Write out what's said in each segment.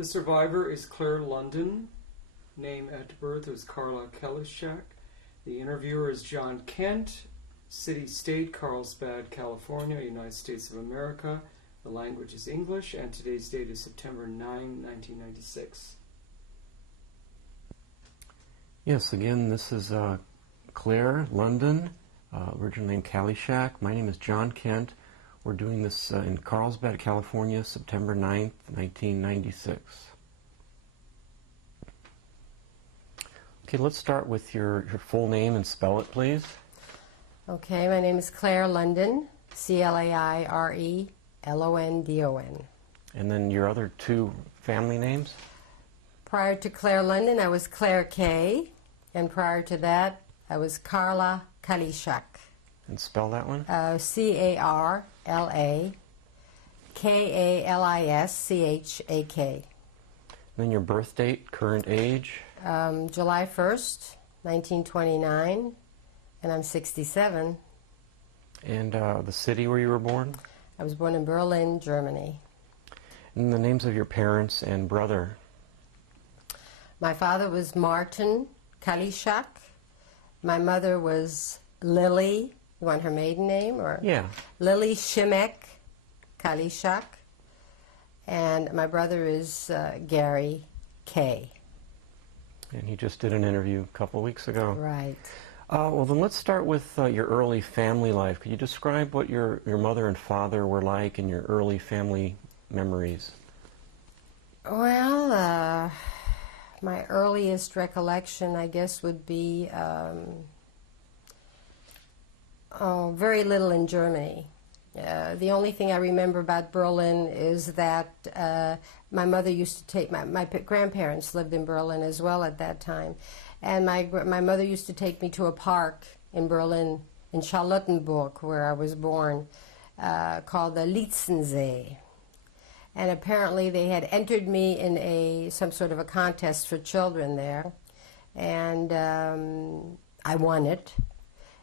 The survivor is Claire London. Name at birth was Carla Kalishak. The interviewer is John Kent. City, state, Carlsbad, California, United States of America. The language is English, and today's date is September 9, 1996. Yes, again, this is Claire London, original name Kalishak. My name is John Kent. We're doing this in Carlsbad, California, September 9th, 1996. Okay, let's start with your full name and spell it, please. Okay, my name is Claire London, C-L-A-I-R-E-L-O-N-D-O-N. And then your other two family names? Prior to Claire London, I was Claire Kay, and prior to that, I was Carla Kalishak. And spell that one? C-A-R-L-A-K-A-L-I-S-C-H-A-K. Then your birth date, current age? July 1st, 1929, and I'm 67. And the city where you were born? I was born in Berlin, Germany. And the names of your parents and brother? My father was Martin Kalishak. My mother was Lily. You want her maiden name? Or Yeah. Lily Shimek Kalishak. And my brother is Gary Kay. And he just did an interview a couple of weeks ago. Right. Well, then let's start with your early family life. Could you describe what your mother and father were like in your early family memories? Well, my earliest recollection, I guess, would be very little in Germany. The only thing I remember about Berlin is that my mother used to take, my grandparents lived in Berlin as well at that time, and my mother used to take me to a park in Berlin, in Charlottenburg, where I was born, called the Lietzensee. And apparently they had entered me in some sort of a contest for children there, and I won it.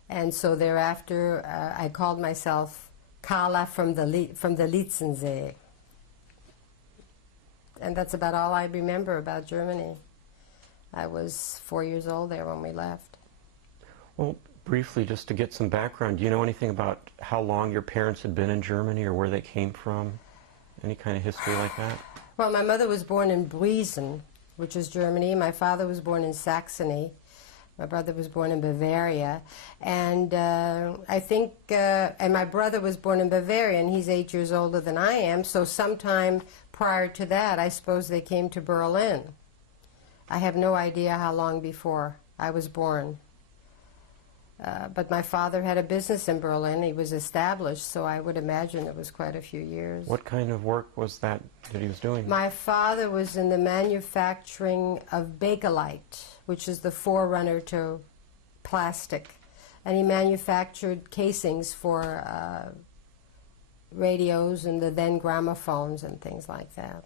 And so thereafter, I called myself Carla from the Lietzensee. And that's about all I remember about Germany. I was 4 years old there when we left. Well, briefly, just to get some background, do you know anything about how long your parents had been in Germany or where they came from? Any kind of history like that? Well, my mother was born in Briesen, which is Germany. My father was born in Saxony. My brother was born in Bavaria. And I think, and my brother was born in Bavaria, and he's 8 years older than I am. So sometime prior to that, I suppose they came to Berlin. I have no idea how long before I was born. But my father had a business in Berlin. He was established, so I would imagine it was quite a few years. What kind of work was that he was doing? My father was in the manufacturing of Bakelite, which is the forerunner to plastic. And he manufactured casings for radios and the then gramophones and things like that.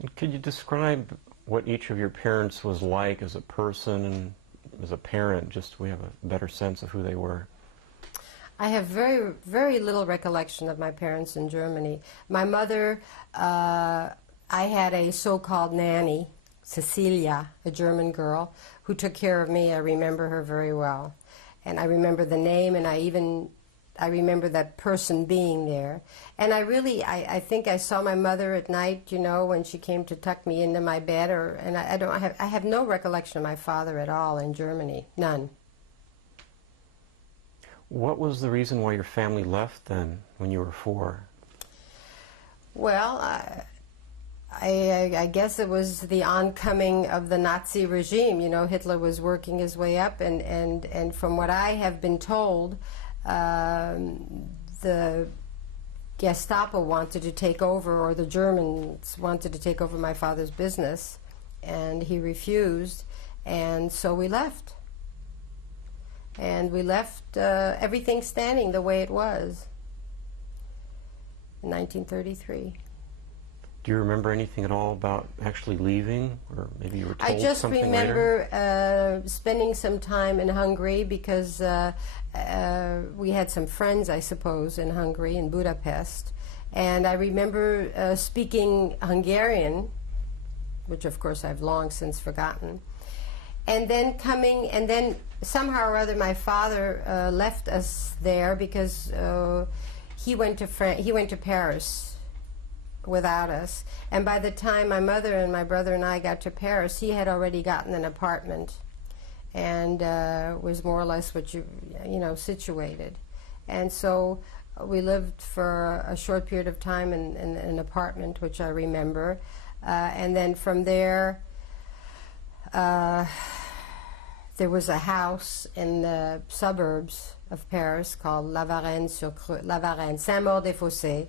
And could you describe what each of your parents was like as a person and as a parent, just so we have a better sense of who they were? I have very, very little recollection of my parents in Germany. My mother, I had a so-called nanny, Cecilia, a German girl, who took care of me. I remember her very well. And I remember the name, and I remember that person being there. And I think I saw my mother at night, you know, when she came to tuck me into my bed, and I have no recollection of my father at all in Germany, none. What was the reason why your family left then, when you were 4? Well, I guess it was the oncoming of the Nazi regime. You know, Hitler was working his way up, and from what I have been told, the Gestapo wanted to take over, or the Germans wanted to take over my father's business, and he refused, and so we left. And we left everything standing the way it was in 1933. Do you remember anything at all about actually leaving, or maybe you were told I just something remember later? spending some time in Hungary because we had some friends, I suppose, in Hungary, in Budapest, And I remember speaking Hungarian, which of course I've long since forgotten. And then somehow or other my father left us there because he went to Paris without us. And by the time my mother and my brother and I got to Paris, he had already gotten an apartment and was more or less situated. And so we lived for a short period of time in an apartment, which I remember. And then from there, there was a house in the suburbs of Paris called La Varenne, Saint-Maur-des-Fossés.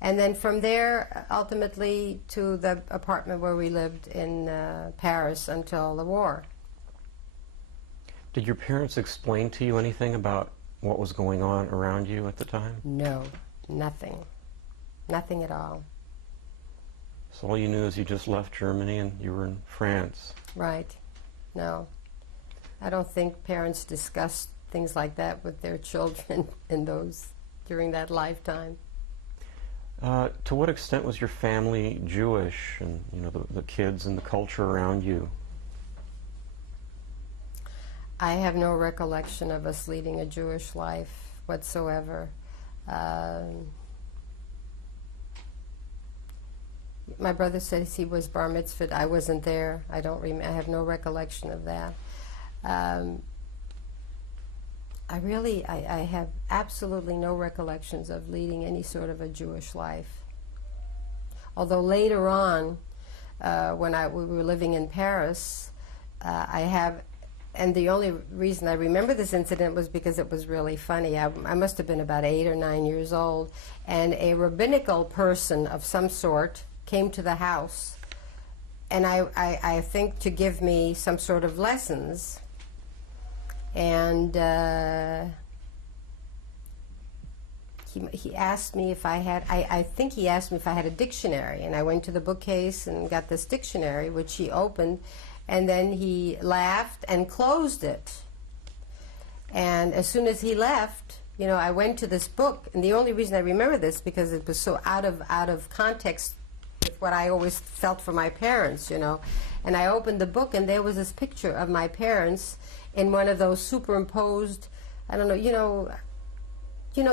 And then from there, ultimately, to the apartment where we lived in Paris until the war. Did your parents explain to you anything about what was going on around you at the time? No, nothing. Nothing at all. So all you knew is you just left Germany and you were in France. Right. No. I don't think parents discussed things like that with their children during that lifetime. To what extent was your family Jewish, and the kids and the culture around you? I have no recollection of us leading a Jewish life whatsoever. My brother says he was bar mitzvahed. I wasn't there. I have no recollection of that. I have absolutely no recollections of leading any sort of a Jewish life. Although later on, when we were living in Paris, and the only reason I remember this incident was because it was really funny. I must have been about 8 or 9 years old, and a rabbinical person of some sort came to the house, and I think to give me some sort of lessons. And he asked me if I had, I think he asked me if I had a dictionary, and I went to the bookcase and got this dictionary, which he opened, and then he laughed and closed it. And as soon as he left, I went to this book, and the only reason I remember this because it was so out of context with what I always felt for my parents, And I opened the book, and there was this picture of my parents in one of those superimposed, I don't know,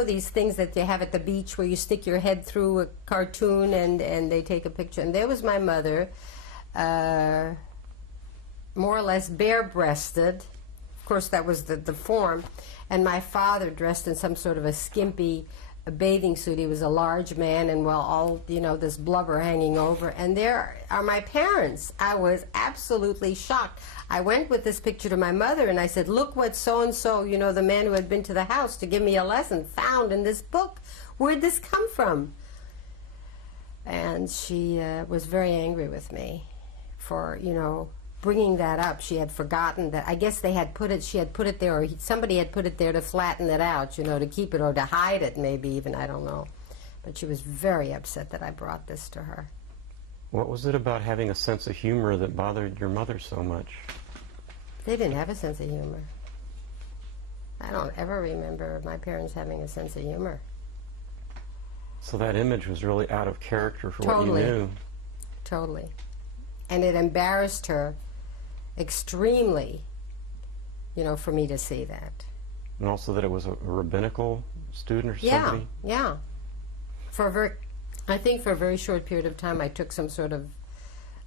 these things that they have at the beach where you stick your head through a cartoon and they take a picture. And there was my mother, more or less bare-breasted. Of course, that was the form. And my father dressed in some sort of a skimpy bathing suit. He was a large man, and all this blubber hanging over. And there are my parents. I was absolutely shocked. I went with this picture to my mother, and I said, "Look what so-and-so, the man who had been to the house to give me a lesson, found in this book. Where'd this come from?" And she was very angry with me for, bringing that up. She had forgotten that. I guess she had put it there, or somebody had put it there to flatten it out, to keep it, or to hide it, maybe even, I don't know. But she was very upset that I brought this to her. What was it about having a sense of humor that bothered your mother so much? They didn't have a sense of humor. I don't ever remember my parents having a sense of humor. So that image was really out of character for Totally. what you knew. Totally. And it embarrassed her extremely, for me to see that. And also that it was a rabbinical student or somebody? Yeah. I think for a very short period of time I took some sort of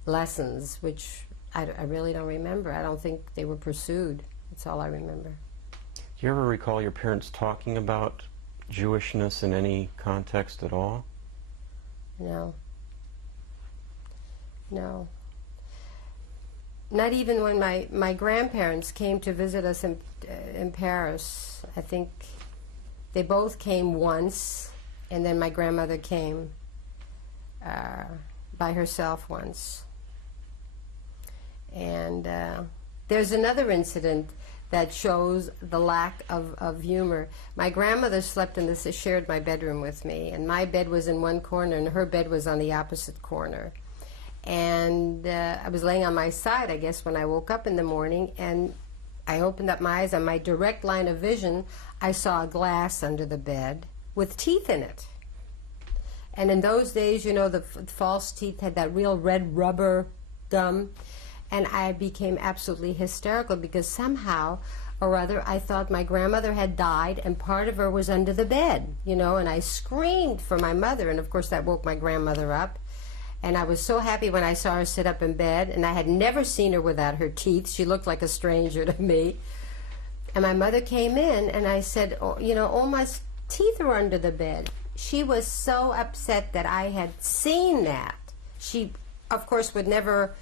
lessons, which I really don't remember. I don't think they were pursued. That's all I remember. Do you ever recall your parents talking about Jewishness in any context at all? No. Not even when my grandparents came to visit us in Paris. I think they both came once, and then my grandmother came by herself once. And there's another incident that shows the lack of humor. My grandmother shared my bedroom with me, and my bed was in one corner, and her bed was on the opposite corner. And I was laying on my side, I guess, when I woke up in the morning, and I opened up my eyes. On my direct line of vision, I saw a glass under the bed with teeth in it. And in those days, you know, the false teeth had that real red rubber gum. And I became absolutely hysterical because somehow or other I thought my grandmother had died and part of her was under the bed, you know, and I screamed for my mother. And of course that woke my grandmother up. And I was so happy when I saw her sit up in bed, and I had never seen her without her teeth. She looked like a stranger to me. And my mother came in, and I said, oh, you know, Oma's teeth are under the bed. She was so upset that I had seen that. She, of course, would never,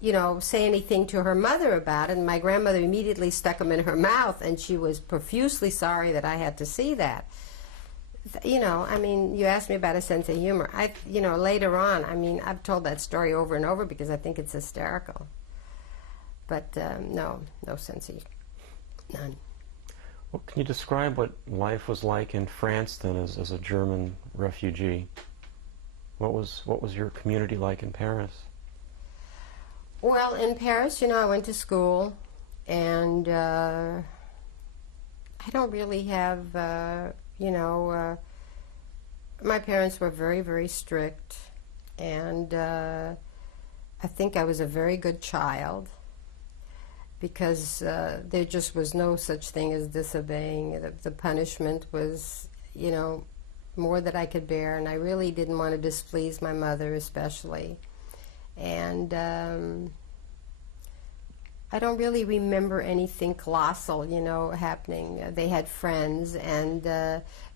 you know, say anything to her mother about it, and my grandmother immediately stuck them in her mouth, and she was profusely sorry that I had to see that. You know, I mean, you asked me about a sense of humor. You know, later on, I mean, I've told that story over and over because I think it's hysterical. But no sense of humor. None. Well, can you describe what life was like in France then as a German refugee? What was your community like in Paris? Well, in Paris, you know, I went to school, and I don't really have... you know, my parents were very, very strict, and I think I was a very good child because there just was no such thing as disobeying. The punishment was, you know, more that I could bear, and I really didn't want to displease my mother especially. And I don't really remember anything colossal, you know, happening. They had friends, and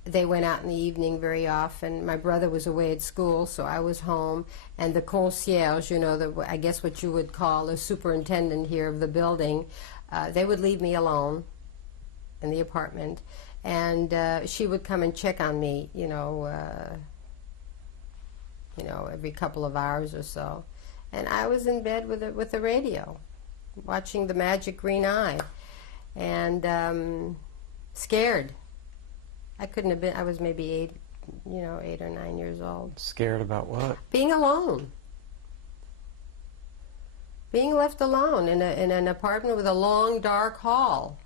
they went out in the evening very often. My brother was away at school, so I was home. And the concierge, you know, I guess what you would call a superintendent here of the building, they would leave me alone in the apartment. And she would come and check on me, you know, every couple of hours or so. And I was in bed with the radio, watching The Magic Green Eye, and scared. I couldn't have been, I was maybe 8 or 9 years old. Scared about what? Being alone. Being left alone in an apartment with a long, dark hall.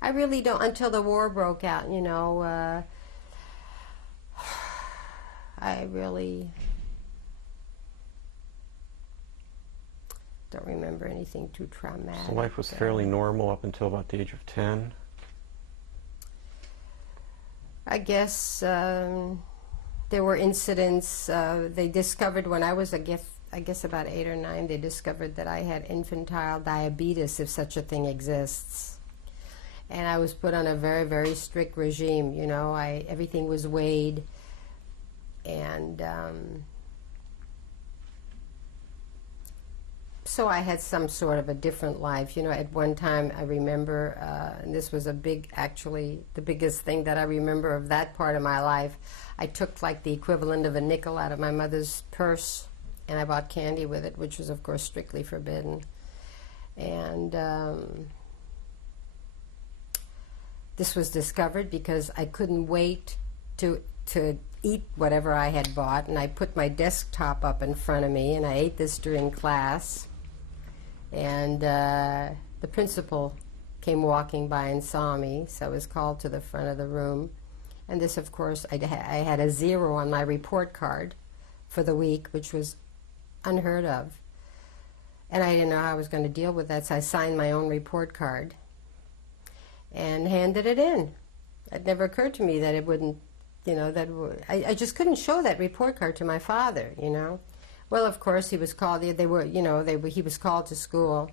I really don't, until the war broke out, you know, I really don't remember anything too traumatic. So life was fairly normal up until about the age of 10? I guess there were incidents. They discovered when I was, I guess about 8 or 9, they discovered that I had infantile diabetes, if such a thing exists. And I was put on a very, very strict regime. You know, everything was weighed, and so I had some sort of a different life. You know, at one time I remember, and this was actually the biggest thing that I remember of that part of my life, I took like the equivalent of a nickel out of my mother's purse, and I bought candy with it, which was of course strictly forbidden. And this was discovered because I couldn't wait to eat whatever I had bought, and I put my desktop up in front of me, and I ate this during class. And the principal came walking by and saw me, so I was called to the front of the room. And this, of course, I had a 0 on my report card for the week, which was unheard of. And I didn't know how I was going to deal with that, so I signed my own report card and handed it in. It never occurred to me that it wouldn't, you know, I just couldn't show that report card to my father, you know. Well, of course, he was called. He was called to school,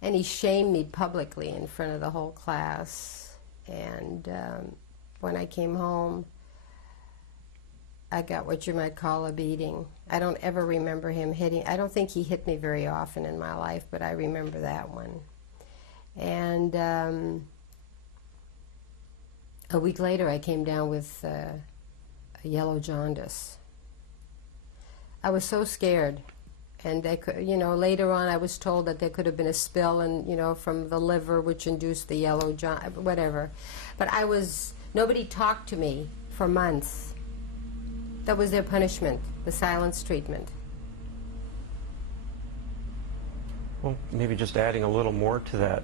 and he shamed me publicly in front of the whole class. And when I came home, I got what you might call a beating. I don't ever remember him hitting. I don't think he hit me very often in my life, but I remember that one. And a week later, I came down with a yellow jaundice. I was so scared, and later on I was told that there could have been a spill, from the liver, which induced the yellow jaundice, whatever. But nobody talked to me for months. That was their punishment, the silence treatment. Well, maybe just adding a little more to that.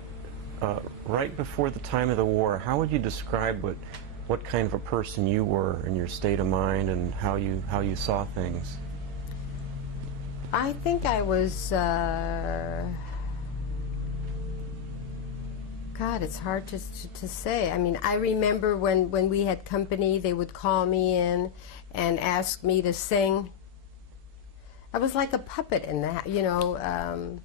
Right before the time of the war, how would you describe what what kind of a person you were and your state of mind and how you saw things. I think I was, God, it's hard to say. I mean, I remember when we had company, they would call me in and ask me to sing. I was like a puppet in the,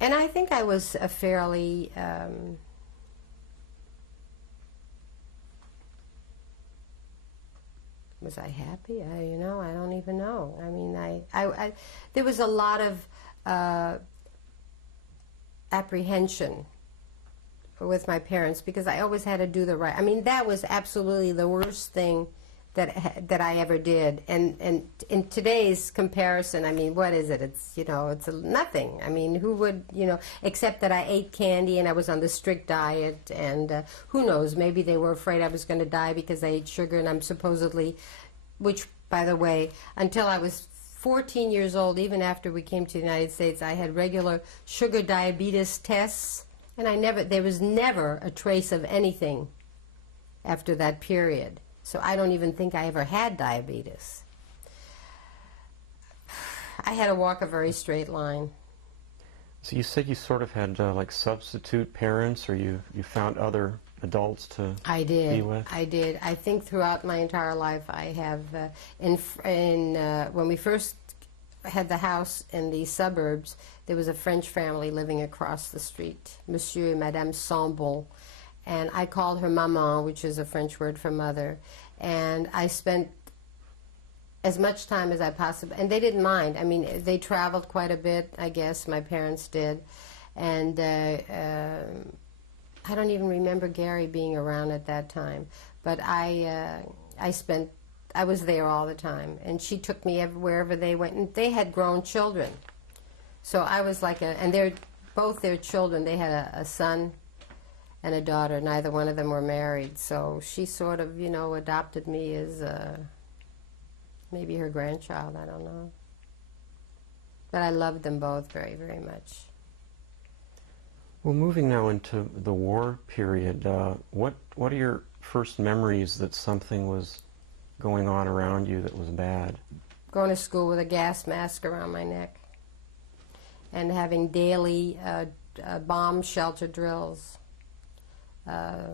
and I think I was a fairly, was I happy? I don't even know. I mean, there was a lot of apprehension with my parents because I always had to do the right. I mean, that was absolutely the worst thing that I ever did. And in today's comparison, I mean, what is it? It's nothing. I mean, who would, except that I ate candy and I was on the strict diet, and who knows, maybe they were afraid I was going to die because I ate sugar, and I'm supposedly, which, by the way, until I was 14 years old, even after we came to the United States, I had regular sugar diabetes tests, and there was never a trace of anything after that period. So I don't even think I ever had diabetes. I had to walk a very straight line. So you said you sort of had like substitute parents, or you found other adults to be with? I did. I think throughout my entire life I have, when we first had the house in the suburbs, there was a French family living across the street, Monsieur and Madame Sambon. And I called her maman, which is a French word for mother. And I spent as much time as I possibly, and they didn't mind. I mean, they traveled quite a bit, I guess, my parents did. And I don't even remember Gary being around at that time. But I was there all the time. And she took me wherever they went. And they had grown children. So I was like and both their children, they had a son and a daughter. Neither one of them were married. So she sort of, adopted me as maybe her grandchild, I don't know. But I loved them both very, very much. Well, moving now into the war period, what are your first memories that something was going on around you that was bad? Going to school with a gas mask around my neck and having daily bomb shelter drills. I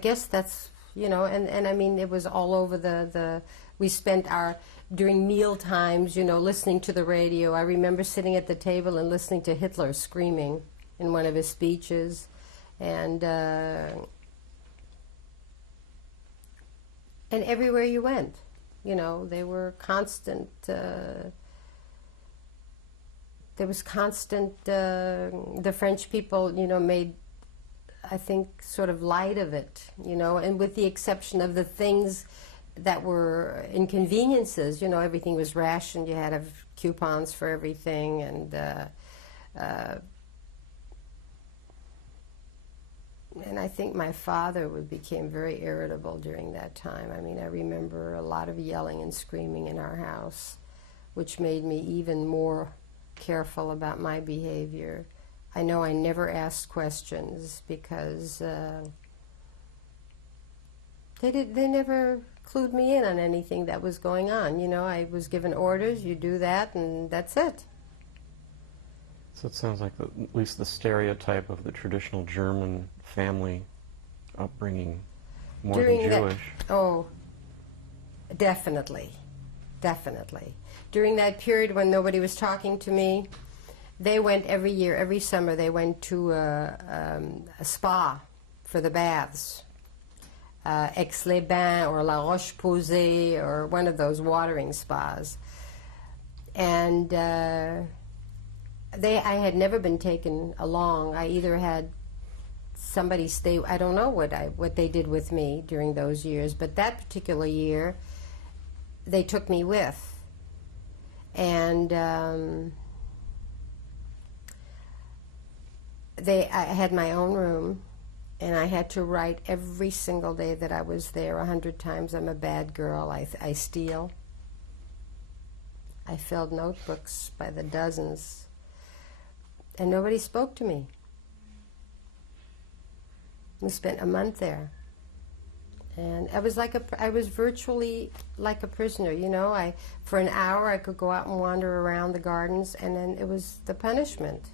guess that's, and I mean, it was all over we spent during meal times, listening to the radio. I remember sitting at the table and listening to Hitler screaming in one of his speeches. And everywhere you went, they were constant, there was constant, the French people, made, I think, sort of light of it, and with the exception of the things that were inconveniences, everything was rationed. You had to have coupons for everything, and I think my father became very irritable during that time. I mean, I remember a lot of yelling and screaming in our house, which made me even more careful about my behavior. I know I never asked questions because they never clued me in on anything that was going on. I was given orders, you do that, and that's it. So it sounds like at least the stereotype of the traditional German family upbringing, more than Jewish. Oh, definitely. Definitely. During that period when nobody was talking to me, they went every year, every summer, they went to a spa for the baths. Aix-les-Bains or La Roche-Posay or one of those watering spas. And I had never been taken along. I either had somebody stay, I don't know what they did with me during those years, but that particular year, they took me with. And I had my own room, and I had to write every single day that I was there 100 times. I'm a bad girl. I steal. I filled notebooks by the dozens. and nobody spoke to me. We spent a month there. And I was virtually like a prisoner, you know. For an hour I could go out and wander around the gardens, and then it was the punishment.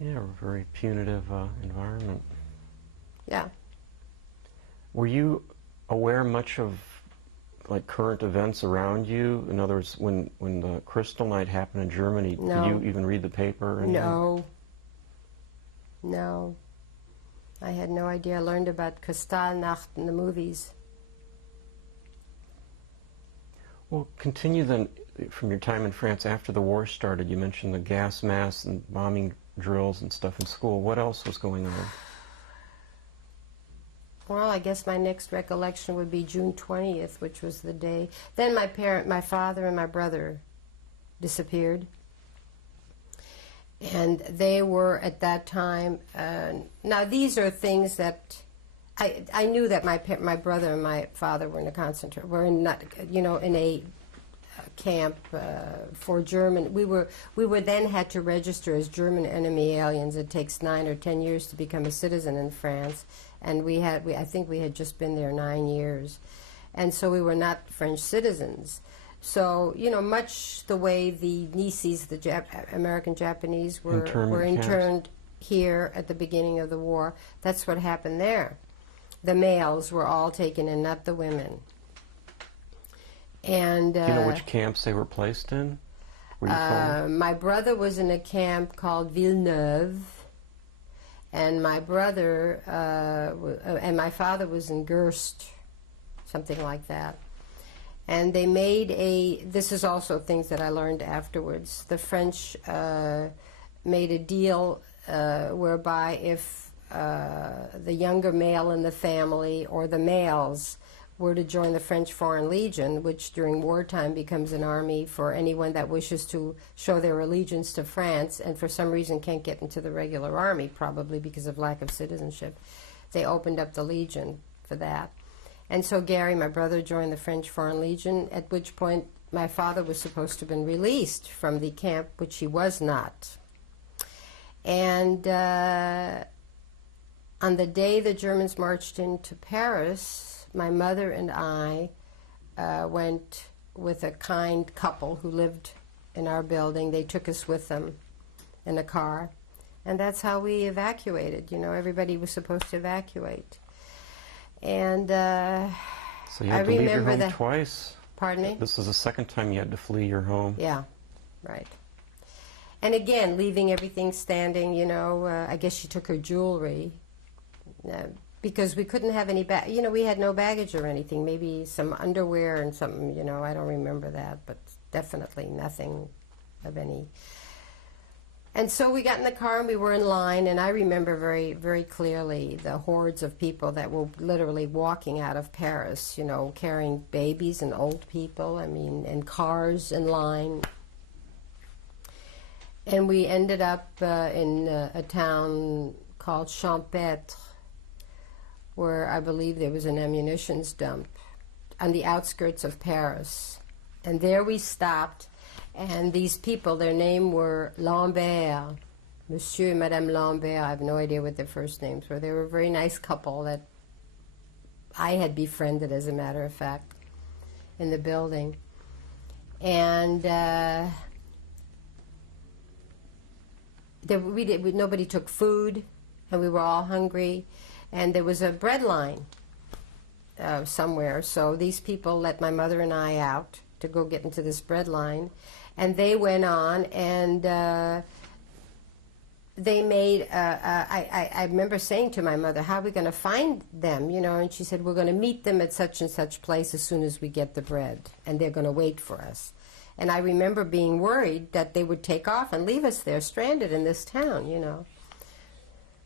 Yeah, a very punitive environment. Yeah. Were you aware much of like current events around you? In other words, when the Crystal Night happened in Germany, No. did you even read the paper? Or anything? No. I had no idea. I learned about Kristallnacht in the movies. Well, continue then from your time in France after the war started. You mentioned the gas masks and bombing drills and stuff in school. What else was going on? Well, I guess my next recollection would be June 20th, which was the day. Then my father and my brother disappeared. And they were at that time, now these are things that, I knew that my brother and my father were in a camp for German. We were then had to register as German enemy aliens. It takes 9 or 10 years to become a citizen in France, and I think we had just been there 9 years, and so we were not French citizens. So, you know, much the way the Nisis, the American Japanese, were interned here at the beginning of the war, that's what happened there. The males were all taken in, not the women. And do you know which camps they were placed in? Were you told? My brother was in a camp called Villeneuve, and my brother and my father was in Gerst, something like that. And they made this is also things that I learned afterwards. The French made a deal whereby if the younger male in the family or the males were to join the French Foreign Legion, which during wartime becomes an army for anyone that wishes to show their allegiance to France and for some reason can't get into the regular army, probably because of lack of citizenship, they opened up the Legion for that. And so Gary, my brother, joined the French Foreign Legion, at which point my father was supposed to have been released from the camp, which he was not. And on the day the Germans marched into Paris, my mother and I went with a kind couple who lived in our building. They took us with them in a car. And that's how we evacuated. You know, everybody was supposed to evacuate. And so you had to leave your home twice? Pardon me? This is the second time you had to flee your home. Yeah, right. And again, leaving everything standing, you know, I guess she took her jewelry because we couldn't have any you know, we had no baggage or anything, maybe some underwear and something, you know, I don't remember that, but definitely nothing of any. And so we got in the car and we were in line, and I remember very, very clearly the hordes of people that were literally walking out of Paris, you know, carrying babies and old people, I mean, and cars in line. And we ended up in a town called Champêtre, where I believe there was an ammunitions dump on the outskirts of Paris. And there we stopped. And these people, their name were Lambert, Monsieur and Madame Lambert. I have no idea what their first names were. They were a very nice couple that I had befriended, as a matter of fact, in the building. And nobody took food, and we were all hungry. And there was a bread line somewhere. So these people let my mother and I out to go get into this bread line. And they went on, and they made, I remember saying to my mother, how are we going to find them, you know? And she said, we're going to meet them at such and such place as soon as we get the bread, and they're going to wait for us. And I remember being worried that they would take off and leave us there stranded in this town, you know.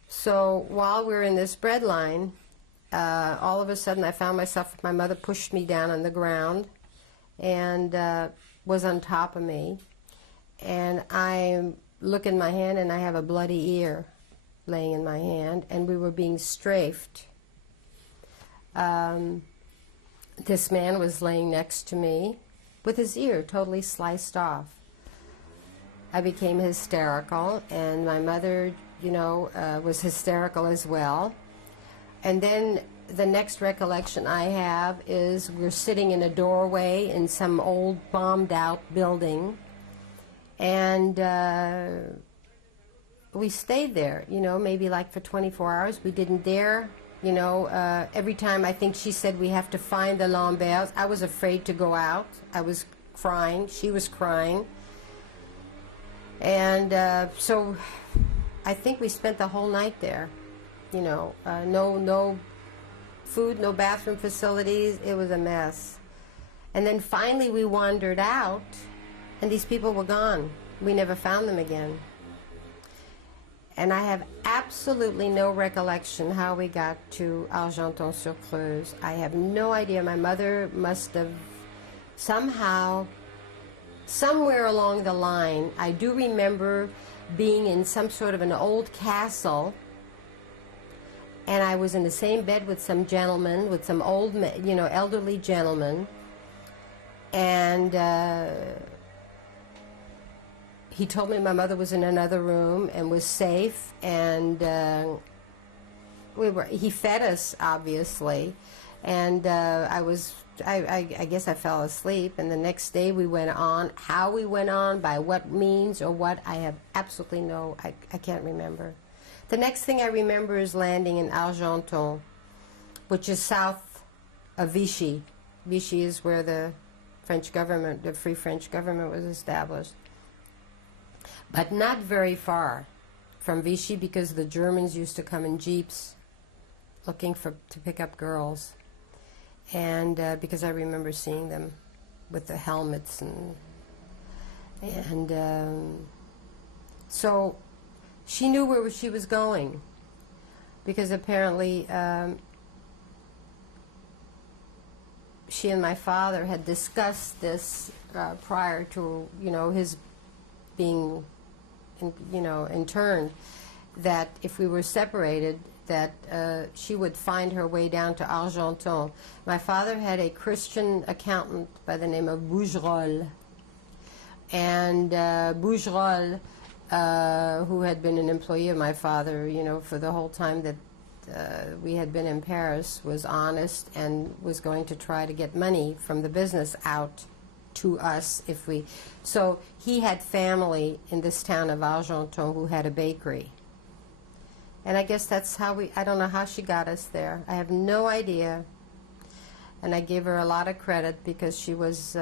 So while we're in this bread line, all of a sudden I found myself, my mother pushed me down on the ground and was on top of me, and I look in my hand and I have a bloody ear laying in my hand, and we were being strafed. This man was laying next to me with his ear totally sliced off. I became hysterical, and my mother, was hysterical as well. And then the next recollection I have is we're sitting in a doorway in some old bombed-out building, and we stayed there, maybe like for 24 hours. We didn't dare, every time I think she said we have to find the Lamberts, I was afraid to go out. I was crying. She was crying. And so I think we spent the whole night there, no food, no bathroom facilities. It was a mess. And then finally we wandered out, and these people were gone. We never found them again. And I have absolutely no recollection how we got to Argenton-sur-Creuse. I have no idea. My mother must have somehow, somewhere along the line, I do remember being in some sort of an old castle, and I was in the same bed with some gentlemen, with some old, elderly gentlemen, and he told me my mother was in another room and was safe, and he fed us, obviously, and I guess I fell asleep, and the next day we went on. How we went on, by what means or what, I have absolutely I can't remember. The next thing I remember is landing in Argenton, which is south of Vichy. Vichy is where the French government, the Free French government, was established. But not very far from Vichy, because the Germans used to come in jeeps looking to pick up girls. And because I remember seeing them with the helmets, and so she knew where she was going, because apparently she and my father had discussed this prior to his being interned, that if we were separated, that she would find her way down to Argenton. My father had a Christian accountant by the name of Bougerolles. And Bougerolles, who had been an employee of my father, for the whole time that we had been in Paris, was honest and was going to try to get money from the business out to us if we... So he had family in this town of Argenton who had a bakery. And I guess that's how I don't know how she got us there. I have no idea. And I gave her a lot of credit, because she was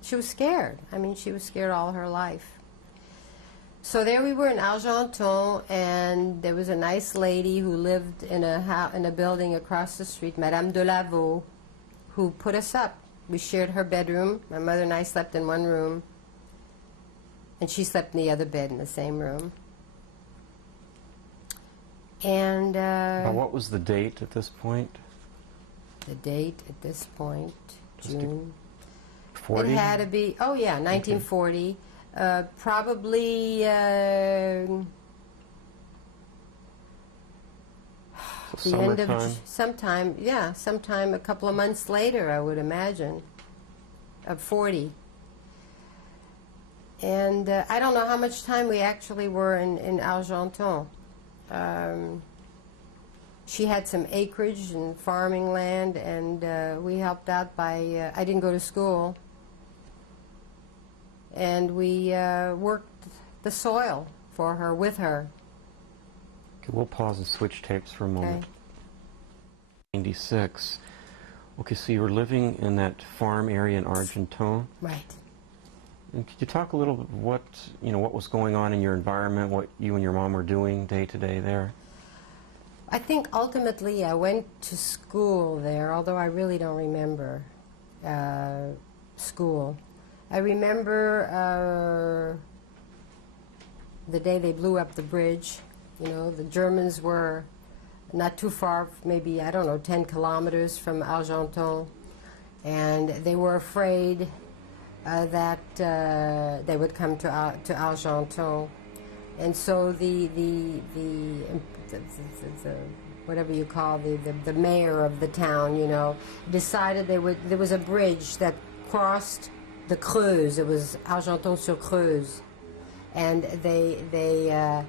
she was scared. I mean, she was scared all her life. So there we were in Argenton, and there was a nice lady who lived in a building across the street, Madame de Lavaux, who put us up. We shared her bedroom. My mother and I slept in one room, and she slept in the other bed in the same room. And what was the date at this point? The date at this point, Just June. 40? It had to be, 1940. Okay. Probably the end of sometime a couple of months later, I would imagine, of 40. And I don't know how much time we actually were in Argenton. She had some acreage and farming land, and we helped out by, I didn't go to school, and we worked the soil for her, with her. Okay, we'll pause and switch tapes for a moment. Okay. 96. Okay, so you were living in that farm area in Argenton. Right. And could you talk a little bit what was going on in your environment, what you and your mom were doing day to day there? I think ultimately I went to school there, although I really don't remember school. I remember the day they blew up the bridge. The Germans were not too far, maybe, 10 kilometers from Argenton, and they were afraid that they would come to Argenton, and so the whatever you call the mayor of the town, decided there was a bridge that crossed the Creuse. It was Argenton-sur-Creuse, and they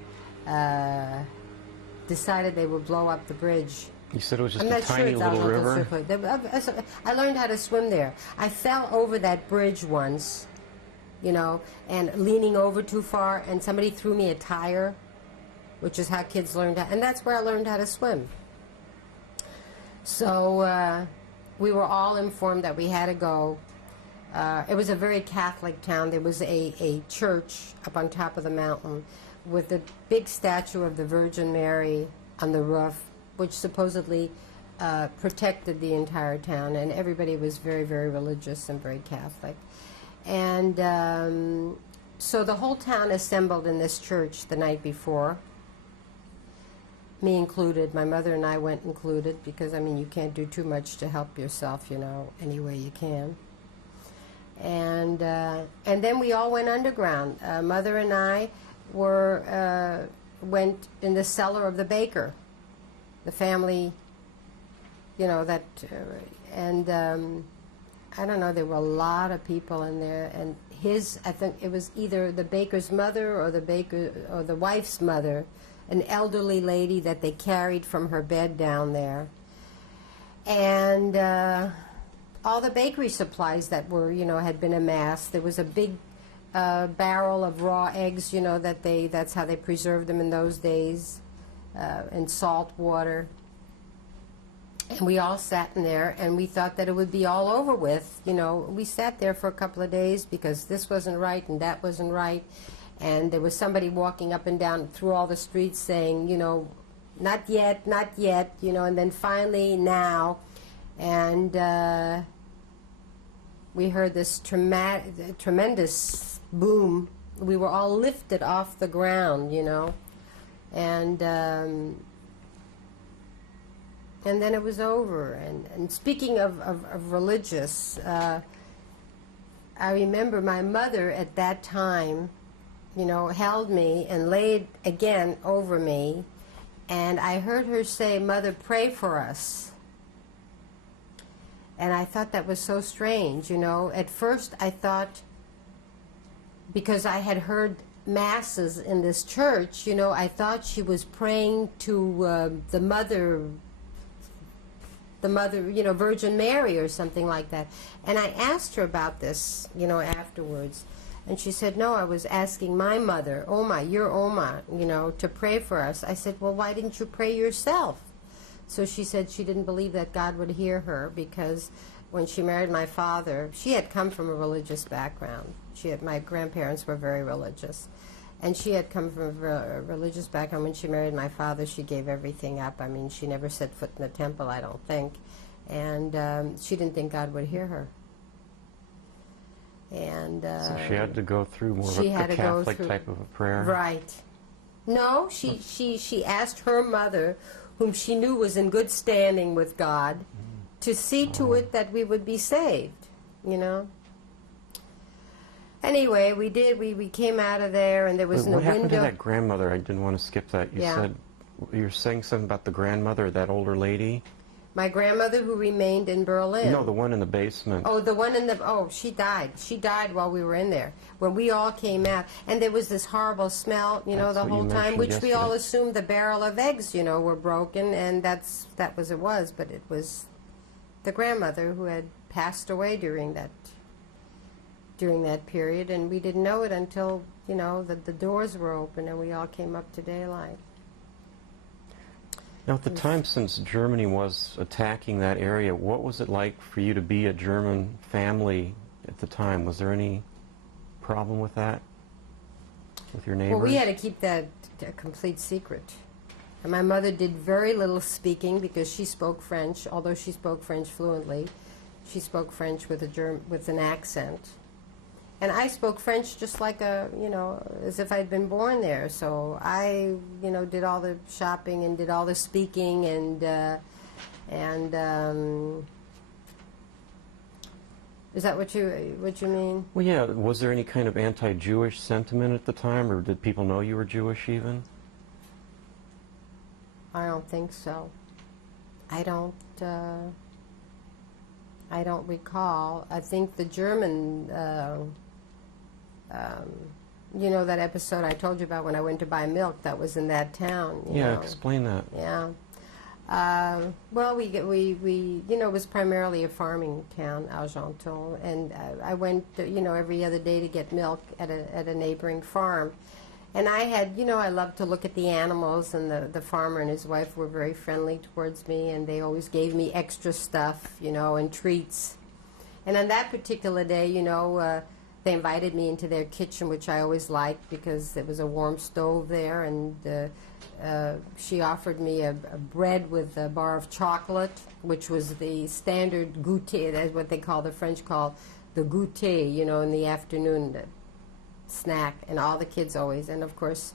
decided they would blow up the bridge. You said it was just I'm a not sure tiny it's little river? Argenton-sur-Creuse. I learned how to swim there. I fell over that bridge once, you know, and leaning over too far, and somebody threw me a tire, which is how kids learn how, and that's where I learned how to swim. So we were all informed that we had to go. It was a very Catholic town. There was a church up on top of the mountain with a big statue of the Virgin Mary on the roof, which supposedly protected the entire town, and everybody was very, very religious and very Catholic. And so the whole town assembled in this church the night before, me included. My mother and I went included because, I mean, you can't do too much to help yourself, you know, any way you can. And then we all went underground. Mother and I went in the cellar of the baker, the family, you know, that, I don't know, there were a lot of people in there, and I think it was either the baker's mother or the wife's mother, an elderly lady that they carried from her bed down there, and all the bakery supplies that were, you know, had been amassed. There was a big barrel of raw eggs, you know, that's how they preserved them in those days, in salt water. And we all sat in there, and we thought that it would be all over with. You know, we sat there for a couple of days because this wasn't right and that wasn't right. And there was somebody walking up and down through all the streets saying, you know, not yet, you know, and then finally now. And we heard this tremendous boom. We were all lifted off the ground, you know. And then it was over. And speaking of religious, I remember my mother at that time, you know, held me and laid again over me, and I heard her say, "Mother, pray for us." And I thought that was so strange, you know. At first I thought, because I had heard masses in this church, you know, I thought she was praying to the mother, you know, Virgin Mary or something like that. And I asked her about this, you know, afterwards. And she said, no, I was asking my mother, Oma, your Oma, you know, to pray for us. I said, well, why didn't you pray yourself? So she said she didn't believe that God would hear her because when she married my father, she had come from a religious background. My grandparents were very religious. And she had come from a religious background. When she married my father, she gave everything up. I mean, she never set foot in the temple, I don't think. And she didn't think God would hear her. And so she had to go through more of a Catholic type of a prayer. Right. No, she asked her mother, whom she knew was in good standing with God, to see to it that we would be saved, you know. Anyway, we did. We came out of there, and there was no window. What happened to that grandmother? I didn't want to skip that. You said you were saying something about the grandmother, that older lady. My grandmother who remained in Berlin. No, the one in the basement. Oh, the one in the... Oh, she died. She died while we were in there. When we all came out. And there was this horrible smell, you know, the whole time, which we all assumed the barrel of eggs, you know, were broken, and that was it was. But it was the grandmother who had passed away during that period, and we didn't know it until, you know, the doors were open and we all came up to daylight. Now, at the time, since Germany was attacking that area, what was it like for you to be a German family at the time? Was there any problem with that, with your neighbors? Well, we had to keep that a complete secret. And my mother did very little speaking because she spoke French, although she spoke French fluently. She spoke French with an accent. And I spoke French just like as if I'd been born there. So I, you know, did all the shopping and did all the speaking and is that what you mean? Well, yeah. Was there any kind of anti-Jewish sentiment at the time, or did people know you were Jewish even? I don't think so. I don't I don't recall. I think the German, you know, that episode I told you about when I went to buy milk, that was in that town. You Yeah, know. explain that. Yeah. Well, you know, it was primarily a farming town, Argenton, and I went, you know, every other day to get milk at a neighboring farm. And I had, you know, I loved to look at the animals, and the farmer and his wife were very friendly towards me, and they always gave me extra stuff, you know, and treats. And on that particular day, you know, they invited me into their kitchen, which I always liked because there was a warm stove there, and she offered me a bread with a bar of chocolate, which was the standard goûter. That's what they call, the French call the goûter, you know, in the afternoon snack, and all the kids always, and of course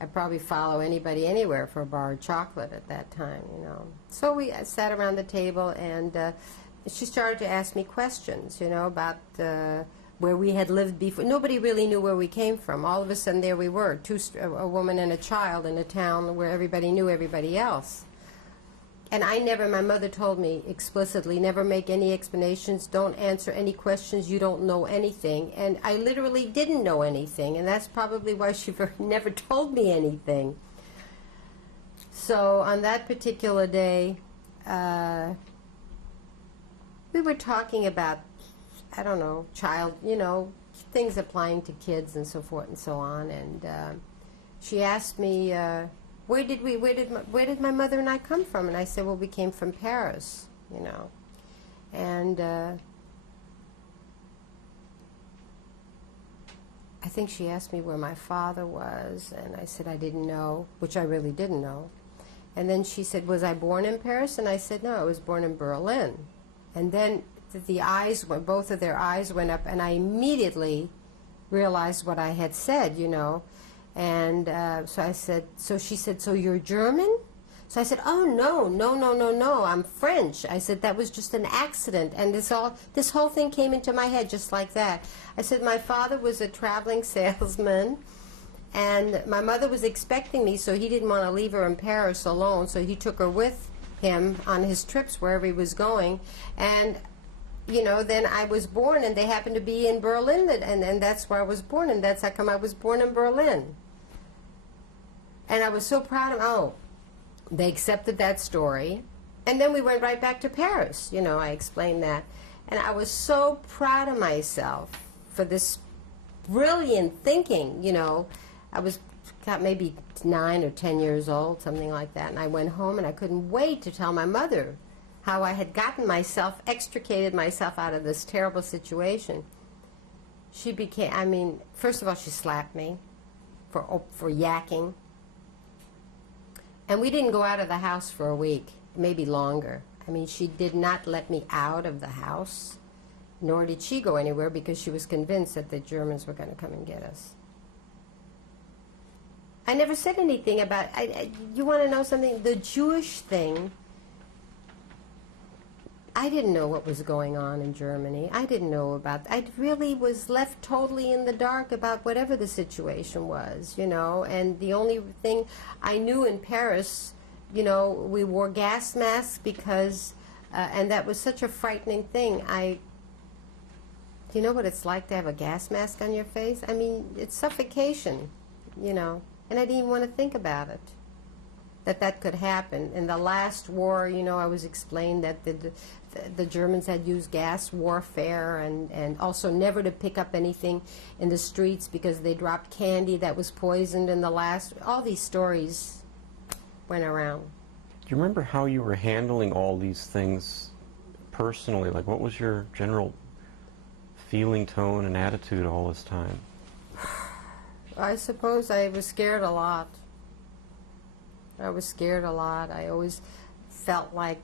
I'd probably follow anybody anywhere for a bar of chocolate at that time, you know. So we sat around the table, and she started to ask me questions, you know, about where we had lived before. Nobody really knew where we came from. All of a sudden there we were, a woman and a child in a town where everybody knew everybody else. And my mother told me explicitly, never make any explanations, don't answer any questions, you don't know anything. And I literally didn't know anything, and that's probably why she never told me anything. So on that particular day, we were talking about, I don't know, you know, things applying to kids and so forth and so on. And she asked me, where did my mother and I come from? And I said, well, we came from Paris, you know. And I think she asked me where my father was, and I said I didn't know, which I really didn't know. And then she said, was I born in Paris? And I said, no, I was born in Berlin. And then both of their eyes went up, and I immediately realized what I had said, you know. And so I said, so she said, so you're German? So I said, oh, no, I'm French. I said, that was just an accident. And this whole thing came into my head just like that. I said, my father was a traveling salesman, and my mother was expecting me, so he didn't want to leave her in Paris alone, so he took her with him on his trips wherever he was going. And you know, then I was born, and they happened to be in Berlin, and that's where I was born, and that's how come I was born in Berlin. And I was so proud of, they accepted that story. And then we went right back to Paris, you know, I explained that. And I was so proud of myself for this brilliant thinking, you know. I was maybe 9 or 10 years old, something like that, and I went home, and I couldn't wait to tell my mother how I had extricated myself out of this terrible situation. She became, first of all, she slapped me for yakking. And we didn't go out of the house for a week, maybe longer. She did not let me out of the house, nor did she go anywhere, because she was convinced that the Germans were going to come and get us. I never said anything about, you want to know something? The Jewish thing, I didn't know what was going on in Germany. I didn't know about, I really was left totally in the dark about whatever the situation was, you know. And the only thing I knew in Paris, you know, we wore gas masks because, and that was such a frightening thing. Do you know what it's like to have a gas mask on your face? It's suffocation, you know. And I didn't even want to think about it, that could happen. In the last war, you know, I was explained that the Germans had used gas warfare, and also never to pick up anything in the streets because they dropped candy that was poisoned in the last. All these stories went around. Do you remember how you were handling all these things personally? Like, what was your general feeling, tone, and attitude all this time? I suppose I was scared a lot. I was scared a lot. I always felt like,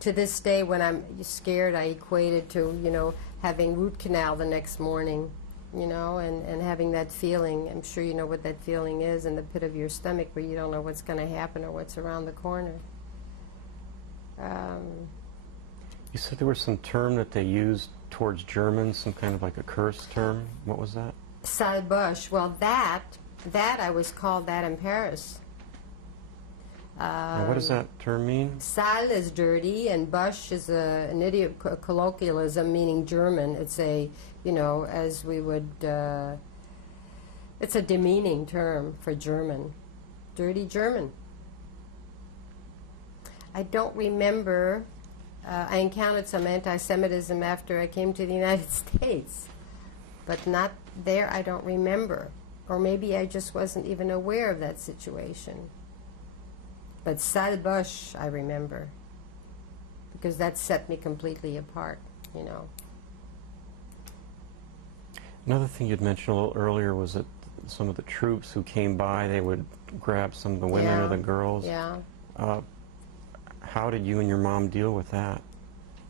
to this day, when I'm scared, I equate it to, you know, having root canal the next morning, you know, and having that feeling. I'm sure you know what that feeling is, in the pit of your stomach, where you don't know what's going to happen or what's around the corner. You said there was some term that they used towards Germans, some kind of like a curse term. What was that? Salbosch. Well, that I was called that in Paris. Now, what does that term mean? Sal is dirty, and Bush is an idiom, colloquialism meaning German. It's a, as we would, it's a demeaning term for German. Dirty German. I don't remember. I encountered some anti-Semitism after I came to the United States, but not there. I don't remember. Or maybe I just wasn't even aware of that situation. But Sal Bush, I remember, because that set me completely apart, Another thing you'd mentioned a little earlier was that some of the troops who came by, they would grab some of the women or the girls. Yeah. How did you and your mom deal with that?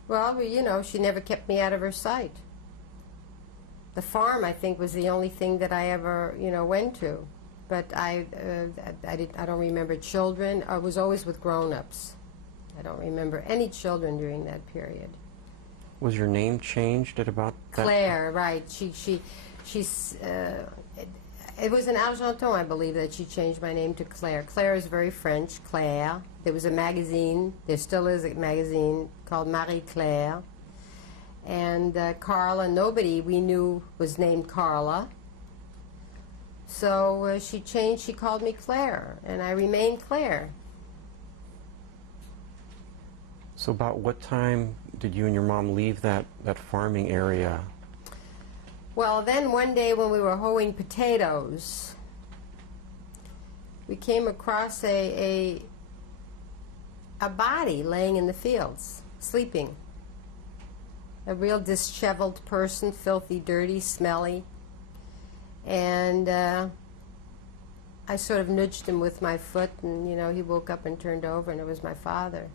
Well, she never kept me out of her sight. The farm, I think, was the only thing that I ever, went to. But I don't remember children. I was always with grown-ups. I don't remember any children during that period. Was your name changed at about that Claire, right? She's. It was in Argenton, I believe, that she changed my name to Claire. Claire is very French. Claire. There was a magazine. There still is a magazine called Marie Claire. And Carla. Nobody we knew was named Carla. So she changed. She called me Claire, and I remained Claire. So about what time did you and your mom leave that farming area? Well, then one day when we were hoeing potatoes, we came across a body laying in the fields, sleeping. A real disheveled person, filthy, dirty, smelly. And I sort of nudged him with my foot, and, he woke up and turned over, and it was my father.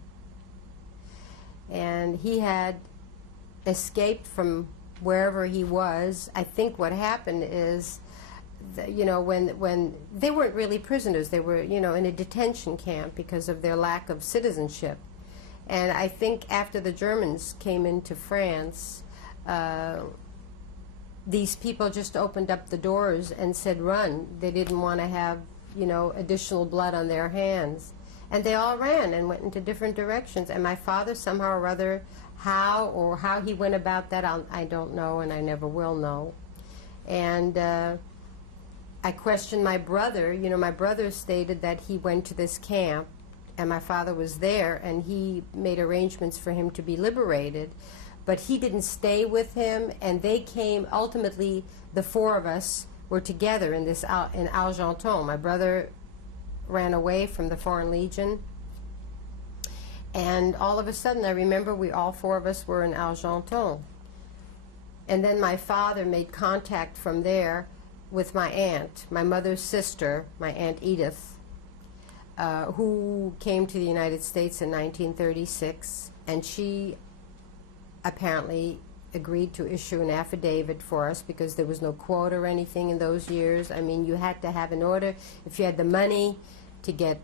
And he had escaped from wherever he was. I think what happened is, when they weren't really prisoners, they were, in a detention camp because of their lack of citizenship. And I think after the Germans came into France, these people just opened up the doors and said, run. They didn't want to have, additional blood on their hands. And they all ran and went into different directions. And my father, somehow or other, how he went about that, I don't know, and I never will know. And I questioned my brother. My brother stated that he went to this camp, and my father was there, and he made arrangements for him to be liberated. But he didn't stay with him, and they came, ultimately, the four of us were together in Argenton. My brother ran away from the Foreign Legion, and all of a sudden, I remember all four of us were in Argenton. And then my father made contact from there with my aunt, my mother's sister, my Aunt Edith, who came to the United States in 1936, and she apparently agreed to issue an affidavit for us because there was no quota or anything in those years. I mean, you had to have, in order, if you had the money to get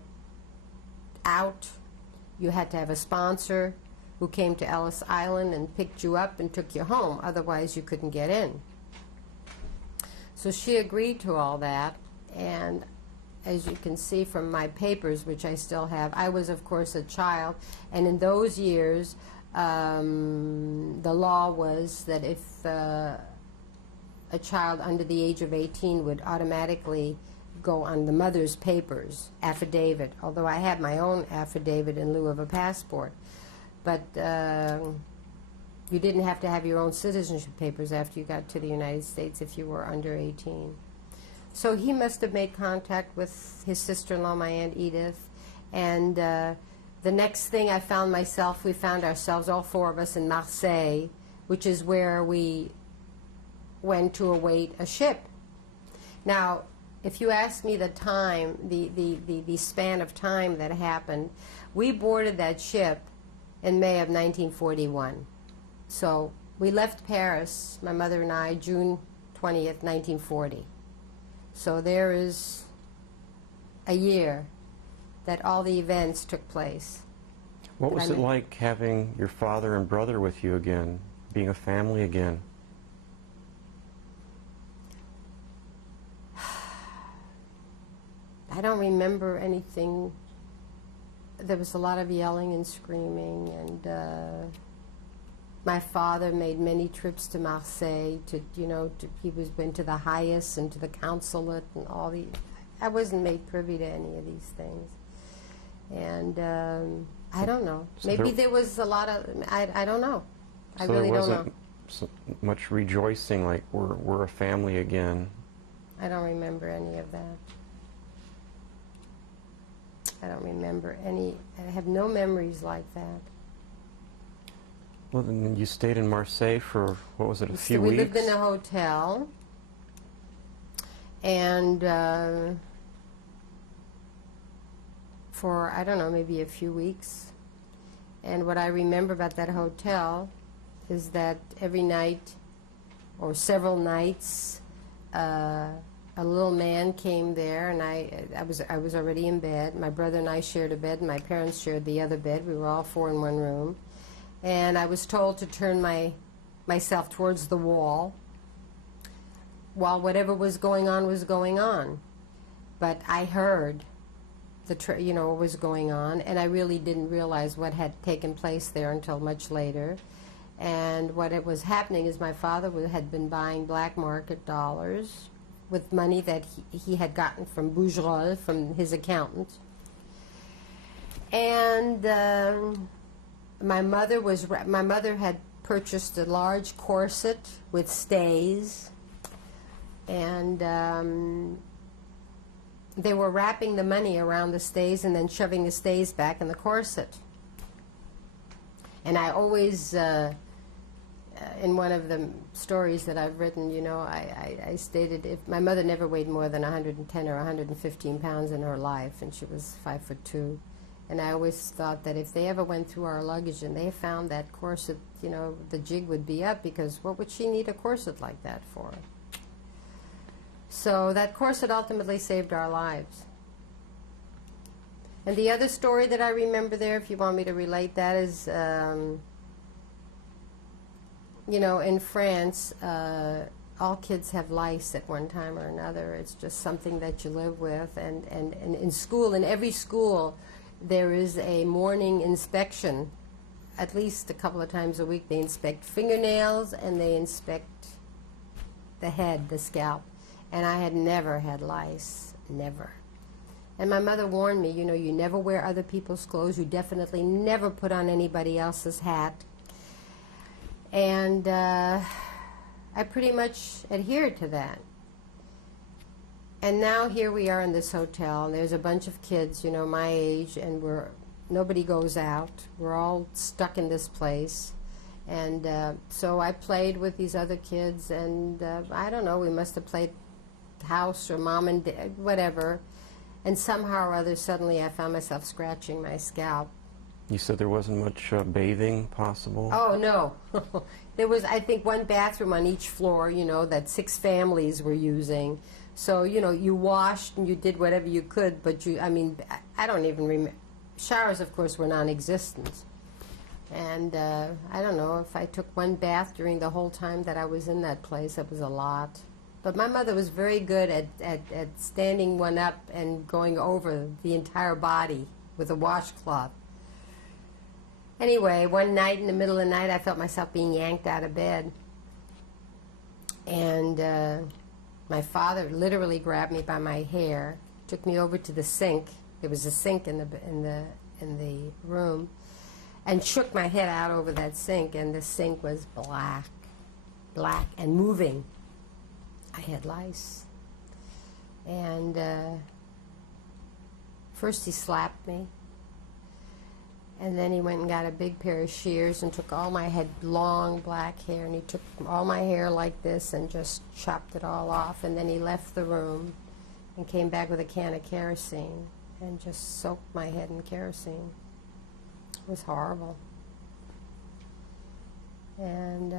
out, you had to have a sponsor who came to Ellis Island and picked you up and took you home. Otherwise, you couldn't get in. So she agreed to all that, and as you can see from my papers, which I still have, I was, of course, a child, and in those years, the law was that if a child under the age of 18 would automatically go on the mother's papers, affidavit, although I had my own affidavit in lieu of a passport. But you didn't have to have your own citizenship papers after you got to the United States if you were under 18. So he must have made contact with his sister-in-law, my Aunt Edith, and the next thing we found ourselves, all four of us, in Marseille, which is where we went to await a ship. Now, if you ask me the time, the span of time that happened, we boarded that ship in May of 1941. So we left Paris, my mother and I, June 20th, 1940. So there is a year that all the events took place. What was it like having your father and brother with you again, being a family again? I don't remember anything there was a lot of yelling and screaming, and my father made many trips to Marseille he went to the highest and to the consulate and all the. I wasn't made privy to any of these things, and I don't know. So Maybe there was a lot of. I don't know. I really there don't know. wasn't so much rejoicing, like we're a family again. I don't remember any of that. I don't remember any. I have no memories like that. Well, then you stayed in Marseille for, what was it, a few we weeks? lived in a hotel, and for, I don't know, maybe a few weeks. And what I remember about that hotel is that every night, or several nights, a little man came there, and I was already in bed. My brother and I shared a bed, and my parents shared the other bed. We were all four in one room. And I was told to turn myself towards the wall while whatever was going on was going on. But I heard what was going on, and I really didn't realize what had taken place there until much later. And what it was happening is my father had been buying black market dollars with money that he had gotten from Bougerolles, from his accountant. And my mother had purchased a large corset with stays, and they were wrapping the money around the stays and then shoving the stays back in the corset. And I always, in one of the stories that I've written, I stated if my mother never weighed more than 110 or 115 pounds in her life, and she was 5'2". And I always thought that if they ever went through our luggage and they found that corset, the jig would be up, because what would she need a corset like that for? So that corset ultimately saved our lives. And the other story that I remember there, if you want me to relate that, is, in France, all kids have lice at one time or another. It's just something that you live with. And in school, in every school, there is a morning inspection. At least a couple of times a week, they inspect fingernails and they inspect the head, the scalp. And I had never had lice, never. And my mother warned me, you never wear other people's clothes. You definitely never put on anybody else's hat. And I pretty much adhered to that. And now here we are in this hotel, and there's a bunch of kids, my age, and nobody goes out. We're all stuck in this place. And so I played with these other kids, and I don't know, we must have played house or mom and dad, whatever. And somehow or other, suddenly I found myself scratching my scalp. You said there wasn't much bathing possible? Oh, no. There was, I think, one bathroom on each floor, that 6 families were using. So, you washed and you did whatever you could, but I don't even remember. Showers, of course, were non-existent. And I don't know, if I took one bath during the whole time that I was in that place, it was a lot. But my mother was very good at standing one up and going over the entire body with a washcloth. Anyway, one night in the middle of the night, I felt myself being yanked out of bed. And my father literally grabbed me by my hair, took me over to the sink. There was a sink in the room, and shook my head out over that sink, and the sink was black and moving. I had lice. And first he slapped me, and then he went and got a big pair of shears and took all my head, long black hair, and he took all my hair like this and just chopped it all off. And then he left the room and came back with a can of kerosene and just soaked my head in kerosene. It was horrible. And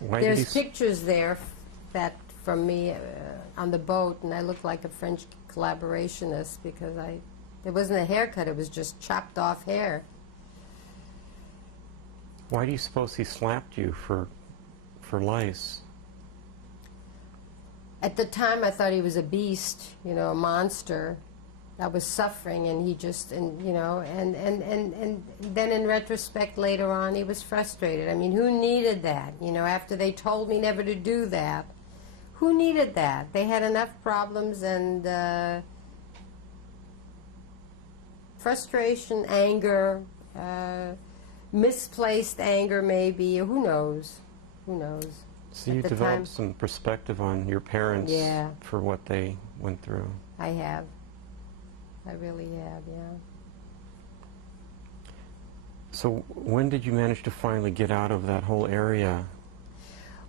there's pictures there that from me on the boat, and I looked like a French collaborationist because it wasn't a haircut, it was just chopped off hair. Why do you suppose he slapped you for lice? At the time, I thought he was a beast, a monster. I was suffering, and he just, and you know, and then in retrospect later on, he was frustrated. I mean, who needed that? You know, after they told me never to do that, who needed that? They had enough problems, and frustration, anger, misplaced anger maybe, who knows? Who knows? So At you the developed time- some perspective on your parents Yeah. for what they went through. I have. I really have, yeah. So when did you manage to finally get out of that whole area?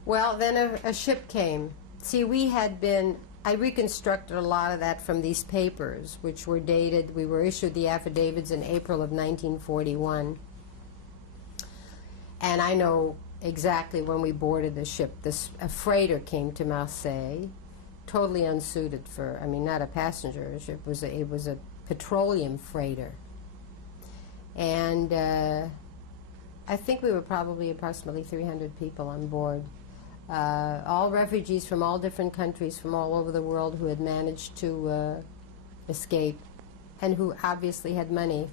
Well, then a ship came. See, I reconstructed a lot of that from these papers, which were dated, we were issued the affidavits in April of 1941. And I know exactly when we boarded the ship. A freighter came to Marseille, totally unsuited for, I mean, not a passenger ship, it was a petroleum freighter. And I think we were probably approximately 300 people on board. All refugees from all different countries from all over the world who had managed to escape and who obviously had money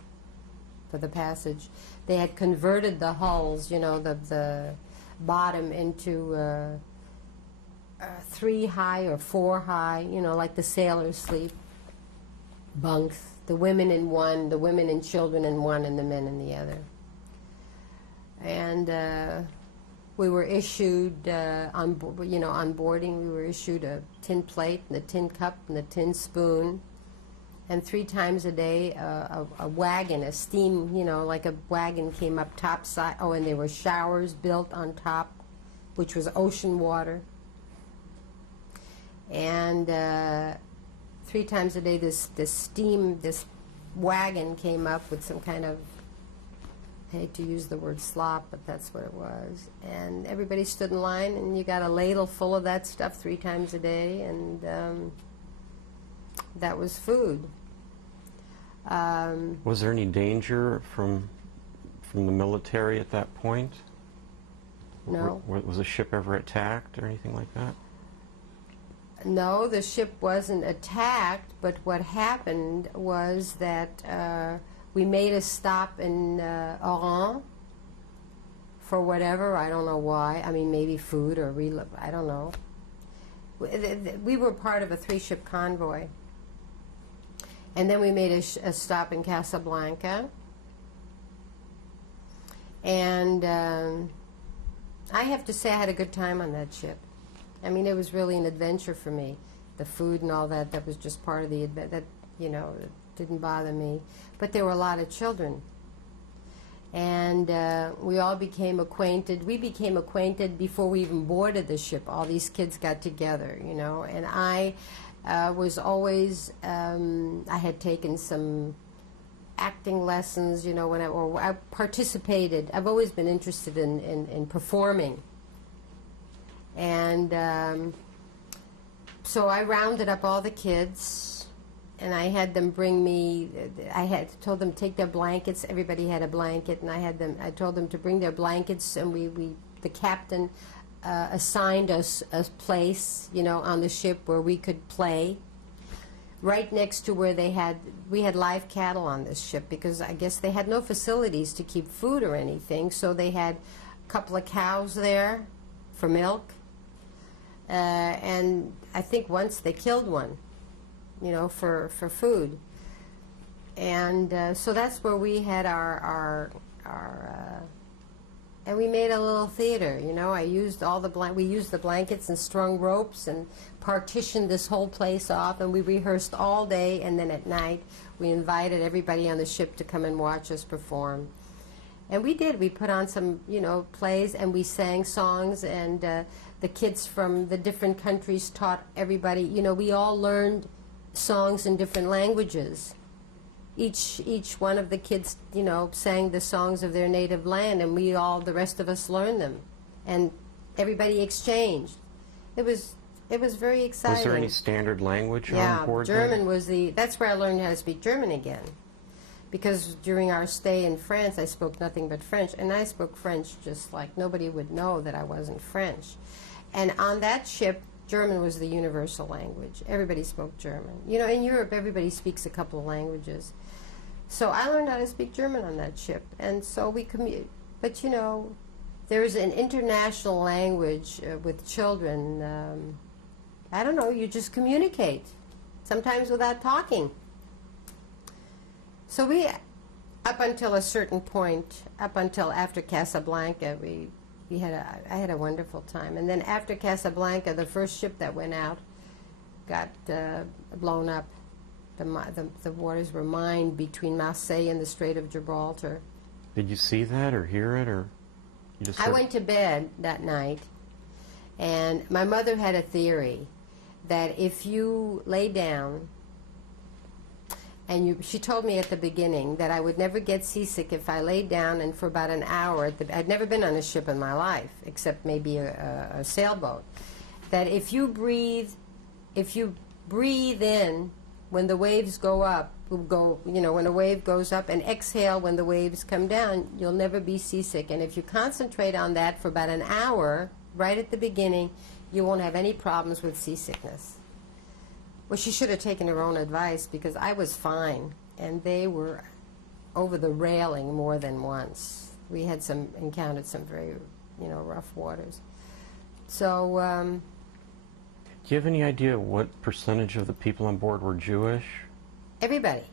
for the passage. They had converted the hulls, you know, the bottom into 3 high or 4 high, you know, like the sailors sleep, bunks. The women in one, the women and children in one, and the men in the other. And we were issued on boarding. We were issued a tin plate and a tin cup and a tin spoon, and 3 times a day a wagon, a steam, you know, like a wagon came up topside. Oh, and there were showers built on top, which was ocean water. And 3 times a day, this wagon came up with some kind of, I hate to use the word slop, but that's what it was. And everybody stood in line, and you got a ladle full of that stuff 3 times a day, and that was food. Was there any danger from the military at that point? No. Was the ship ever attacked or anything like that? No, the ship wasn't attacked, but what happened was that we made a stop in Oran for whatever, I don't know why. I mean, maybe food or I don't know. We were part of a 3-ship convoy. And then we made a stop in Casablanca. And I have to say I had a good time on that ship. I mean, it was really an adventure for me. The food and all that, that was just part of the adventure. That, you know, it didn't bother me. But there were a lot of children. And we all became acquainted. We became acquainted before we even boarded the ship. All these kids got together, you know. And I was always, I had taken some acting lessons, you know, or I participated. I've always been interested in performing. And so I rounded up all the kids, and I had them bring me, I had told them to take their blankets. Everybody had a blanket, and I told them to bring their blankets, and the captain assigned us a place, you know, on the ship where we could play, right next to where we had live cattle on this ship, because I guess they had no facilities to keep food or anything, so they had a couple of cows there for milk. And I think once they killed one, you know, for food. And so that's where we had our and we made a little theater, you know. We used the blankets and strung ropes and partitioned this whole place off, and we rehearsed all day, and then at night we invited everybody on the ship to come and watch us perform. And we did. We put on some, you know, plays, and we sang songs, and the kids from the different countries taught everybody. You know, we all learned songs in different languages. Each one of the kids, you know, sang the songs of their native land, and the rest of us learned them, and everybody exchanged. It was very exciting. Was there any standard language on board? German was that's where I learned how to speak German again. Because during our stay in France, I spoke nothing but French, and I spoke French just like nobody would know that I wasn't French. And on that ship, German was the universal language. Everybody spoke German. You know, in Europe, everybody speaks a couple of languages. So I learned how to speak German on that ship, and so we commute. But you know, there's an international language with children. I don't know, you just communicate, sometimes without talking. So we, up until a certain point, up until after Casablanca, I had a wonderful time. And then after Casablanca, the first ship that went out got blown up. The waters were mined between Marseille and the Strait of Gibraltar. Did you see that or hear it, or you just? I went to bed that night, and my mother had a theory that if you lay down, and she told me at the beginning that I would never get seasick if I laid down and for about an hour. I'd never been on a ship in my life, except maybe a sailboat. That if you breathe in when the waves go up, when a wave goes up, and exhale when the waves come down, you'll never be seasick. And if you concentrate on that for about an hour, right at the beginning, you won't have any problems with seasickness. Well, she should have taken her own advice, because I was fine, and they were over the railing more than once. We had encountered some very, rough waters. So, do you have any idea what percentage of the people on board were Jewish? Everybody.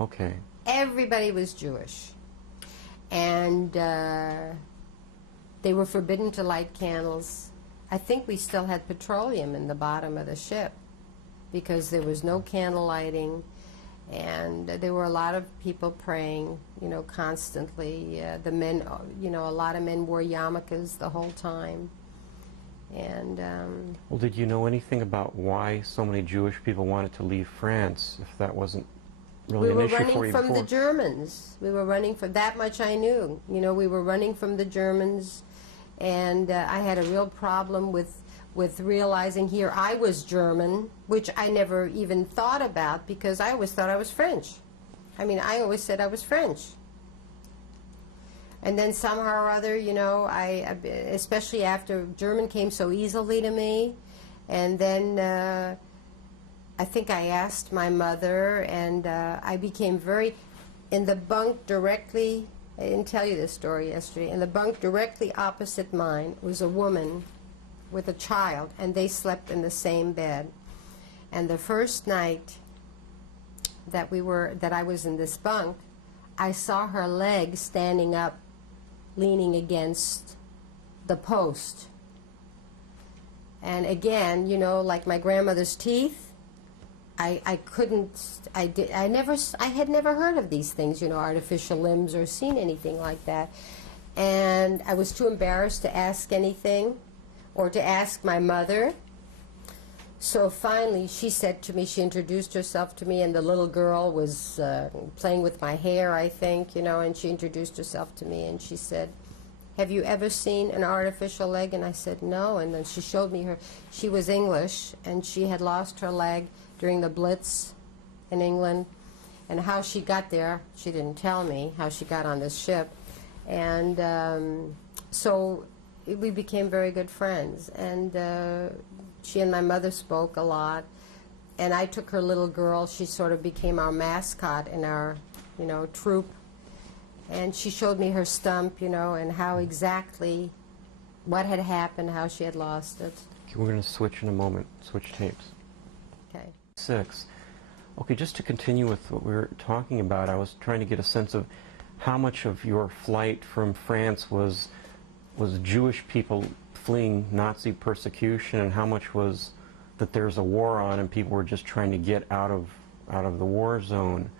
Okay. Everybody was Jewish. And they were forbidden to light candles. I think we still had petroleum in the bottom of the ship, because there was no candle lighting, and there were a lot of people praying, constantly. The men, a lot of men wore yarmulkes the whole time. And well, did you know anything about why so many Jewish people wanted to leave France, if that wasn't really an issue for you before? We were running from the Germans. We were running from, that much I knew. We were running from the Germans, and I had a real problem with realizing here I was German, which I never even thought about, because I always thought I was French. I mean, I always said I was French. And then somehow or other, especially after German came so easily to me, and then I think I asked my mother, and I became in the bunk directly, I didn't tell you this story yesterday, in the bunk directly opposite mine was a woman with a child, and they slept in the same bed. And the first night that I was in this bunk, I saw her leg standing up, leaning against the post. And again, like my grandmother's teeth, I had never heard of these things, artificial limbs, or seen anything like that. And I was too embarrassed to ask anything, or to ask my mother. So finally she said to me, she introduced herself to me, and the little girl was playing with my hair, I think, and she introduced herself to me, and she said, "Have you ever seen an artificial leg?" And I said, "No." And then she showed me she was English, and she had lost her leg during the Blitz in England, and how she got there, she didn't tell me how she got on this ship. And so we became very good friends, and she and my mother spoke a lot, and I took her little girl. She sort of became our mascot in our, troop, and she showed me her stump, and how exactly what had happened, how she had lost it. Okay, we're going to switch in a moment, switch tapes. Okay. 6. Okay, just to continue with what we were talking about, I was trying to get a sense of how much of your flight from France was Jewish people fleeing Nazi persecution, and how much was that there's a war on and people were just trying to get out of the war zone.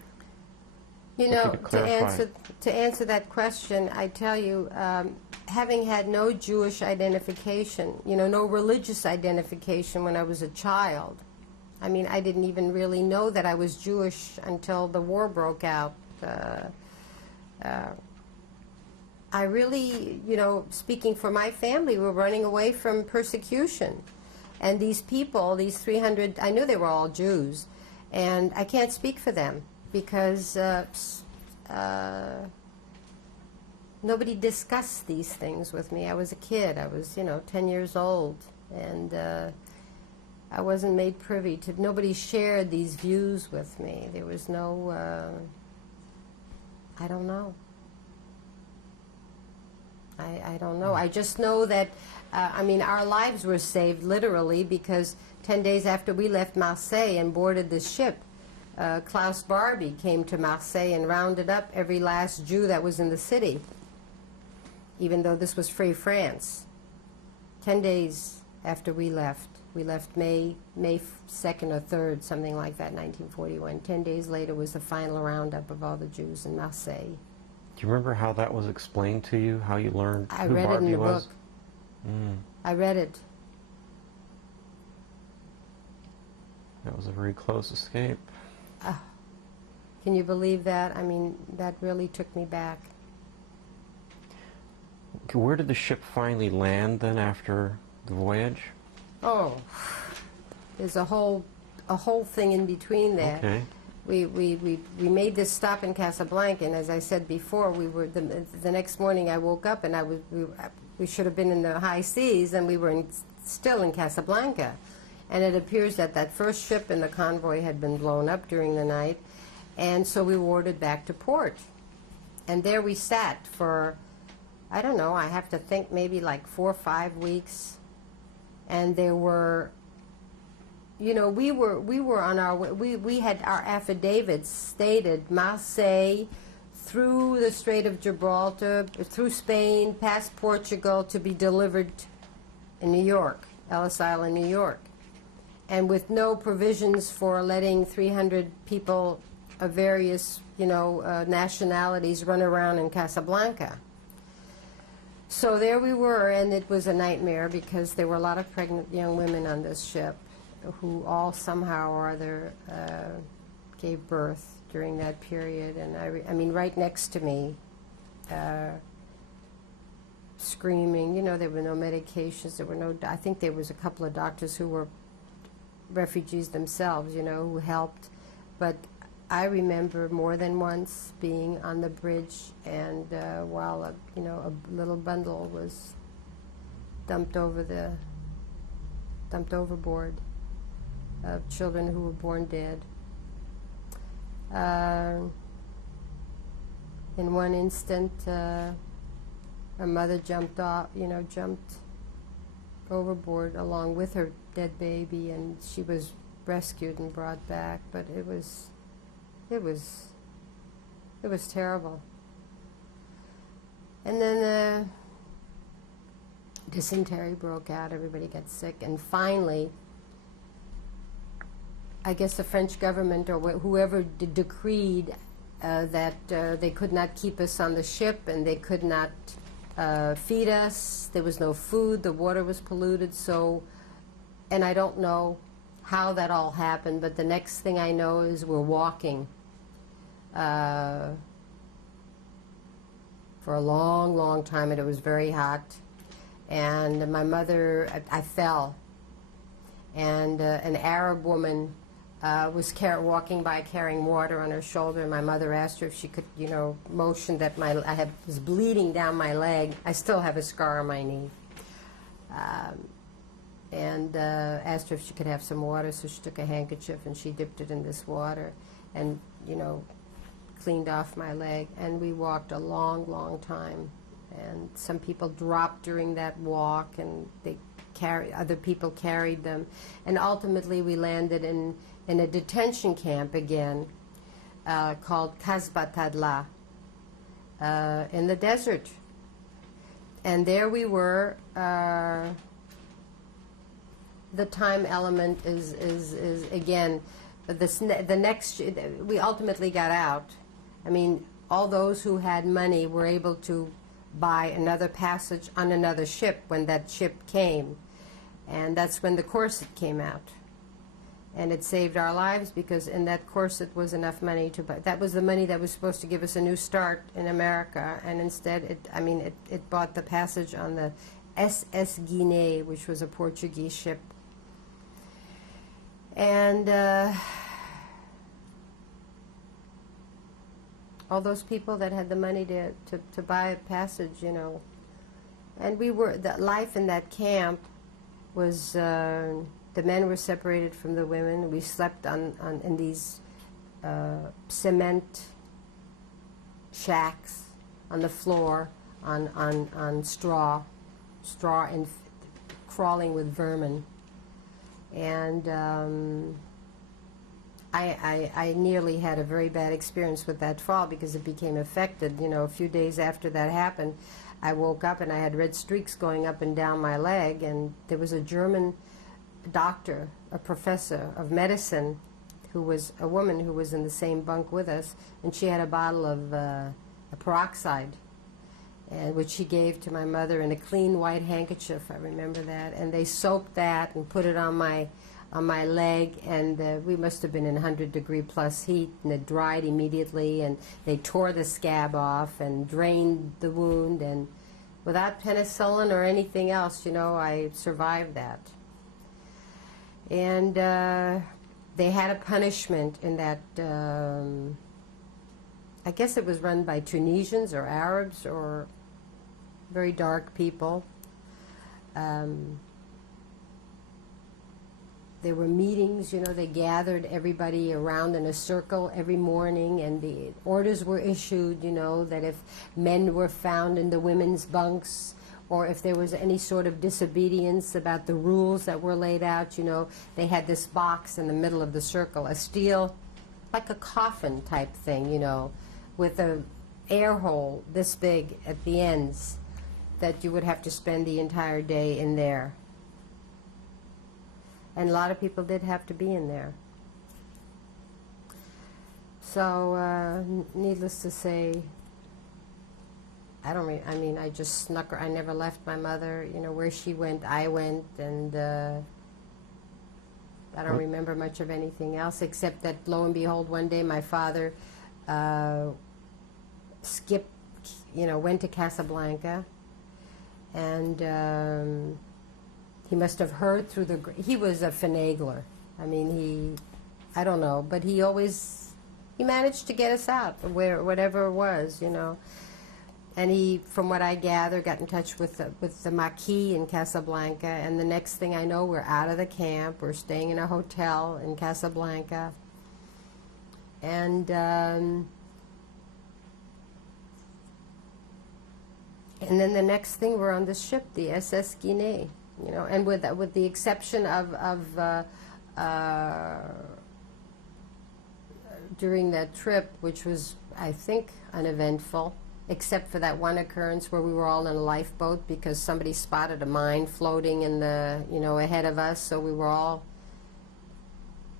To answer that question, I tell you, having had no Jewish identification, no religious identification when I was a child. I mean, I didn't even really know that I was Jewish until the war broke out. I really, speaking for my family, were running away from persecution. And these people, these 300, I knew they were all Jews, and I can't speak for them, because nobody discussed these things with me. I was a kid. I was, 10 years old. And I wasn't made privy to. Nobody shared these views with me. There was no. I don't know. I don't know. I just know that. I mean, our lives were saved literally because 10 days after we left Marseille and boarded the ship, Klaus Barbie came to Marseille and rounded up every last Jew that was in the city, even though this was free France. 10 days after we left May 2nd or 3rd, something like that, 1941. 10 days later was the final roundup of all the Jews in Marseille. Do you remember how that was explained to you, how you learned I who read Barbie it in the was? book. I read it. That was a very close escape. Can you believe that? I mean, that really took me back. Okay, where did the ship finally land then after the voyage? Oh, there's a whole thing in between there. Okay. We made this stop in Casablanca, and as I said before, we were the next morning. I woke up, and we should have been in the high seas, and we were still in Casablanca. And it appears that that first ship in the convoy had been blown up during the night, and so we were ordered back to port. And there we sat for, I don't know, I have to think maybe like 4 or 5 weeks. And there were, you know, we were on our way. We had our affidavits stated Marseille, through the Strait of Gibraltar, through Spain, past Portugal, to be delivered in New York, Ellis Island, New York, and with no provisions for letting 300 people of various, you know, nationalities run around in Casablanca. So there we were, and it was a nightmare because there were a lot of pregnant young women on this ship who all somehow or other gave birth during that period. And I mean, right next to me, screaming. You know, there were no medications. There were no. I think there was a couple of doctors who were refugees themselves, you know, who helped. But I remember more than once being on the bridge, and while a little bundle was dumped overboard of children who were born dead. In one instant, a mother jumped overboard along with her dead baby, and she was rescued and brought back. But it was terrible. And then dysentery broke out. Everybody got sick, and finally, I guess the French government or whoever decreed that they could not keep us on the ship, and they could not feed us. There was no food. The water was polluted. So, and I don't know how that all happened, but the next thing I know is we're walking for a long, long time, and it was very hot. And my mother, I fell, and an Arab woman was walking by carrying water on her shoulder, and my mother asked her if she could, motion that I was bleeding down my leg. I still have a scar on my knee. And asked her if she could have some water, so she took a handkerchief and she dipped it in this water and, cleaned off my leg. And we walked a long, long time. And some people dropped during that walk, and other people carried them. And ultimately we landed in a detention camp again called Kasbah Tadla in the desert. And there we were. The time element is again, the next, we ultimately got out. I mean, all those who had money were able to buy another passage on another ship when that ship came. And that's when the corset came out. And it saved our lives, because in that corset was enough money to buy. That was the money that was supposed to give us a new start in America. And instead, it bought the passage on the SS Guinée, which was a Portuguese ship. And all those people that had the money to buy a passage, and the life in that camp was, The men were separated from the women. We slept in these cement shacks on the floor, on straw and crawling with vermin. And I nearly had a very bad experience with that fall because it became infected. You know, a few days after that happened, I woke up and I had red streaks going up and down my leg, and there was a German doctor, a professor of medicine, who was a woman who was in the same bunk with us, and she had a bottle of a peroxide, and which she gave to my mother in a clean white handkerchief. I remember that, and they soaked that and put it on my leg, and we must have been in 100-degree plus heat, and it dried immediately, and they tore the scab off and drained the wound, and without penicillin or anything else, you know, I survived that. And they had a punishment in that, I guess it was run by Tunisians or Arabs or very dark people. There were meetings, you know, they gathered everybody around in a circle every morning, and the orders were issued, you know, that if men were found in the women's bunks, or if there was any sort of disobedience about the rules that were laid out, you know, they had this box in the middle of the circle, a steel, like a coffin type thing, you know, with a air hole this big at the ends, that you would have to spend the entire day in there. And a lot of people did have to be in there. So, needless to say, I just snuck her. I never left my mother. You know, where she went, I went, and I don't remember much of anything else, except that, lo and behold, one day my father went to Casablanca, and he must have heard through the... He was a finagler. I mean, I don't know, but he managed to get us out, whatever it was, you know. And he, from what I gather, got in touch with the Maquis in Casablanca, and the next thing I know, we're out of the camp. We're staying in a hotel in Casablanca. And then the next thing, we're on the ship, the SS Guinée, you know, and with the exception of during that trip, which was, I think, uneventful, except for that one occurrence where we were all in a lifeboat because somebody spotted a mine floating in the, you know, ahead of us, so we were all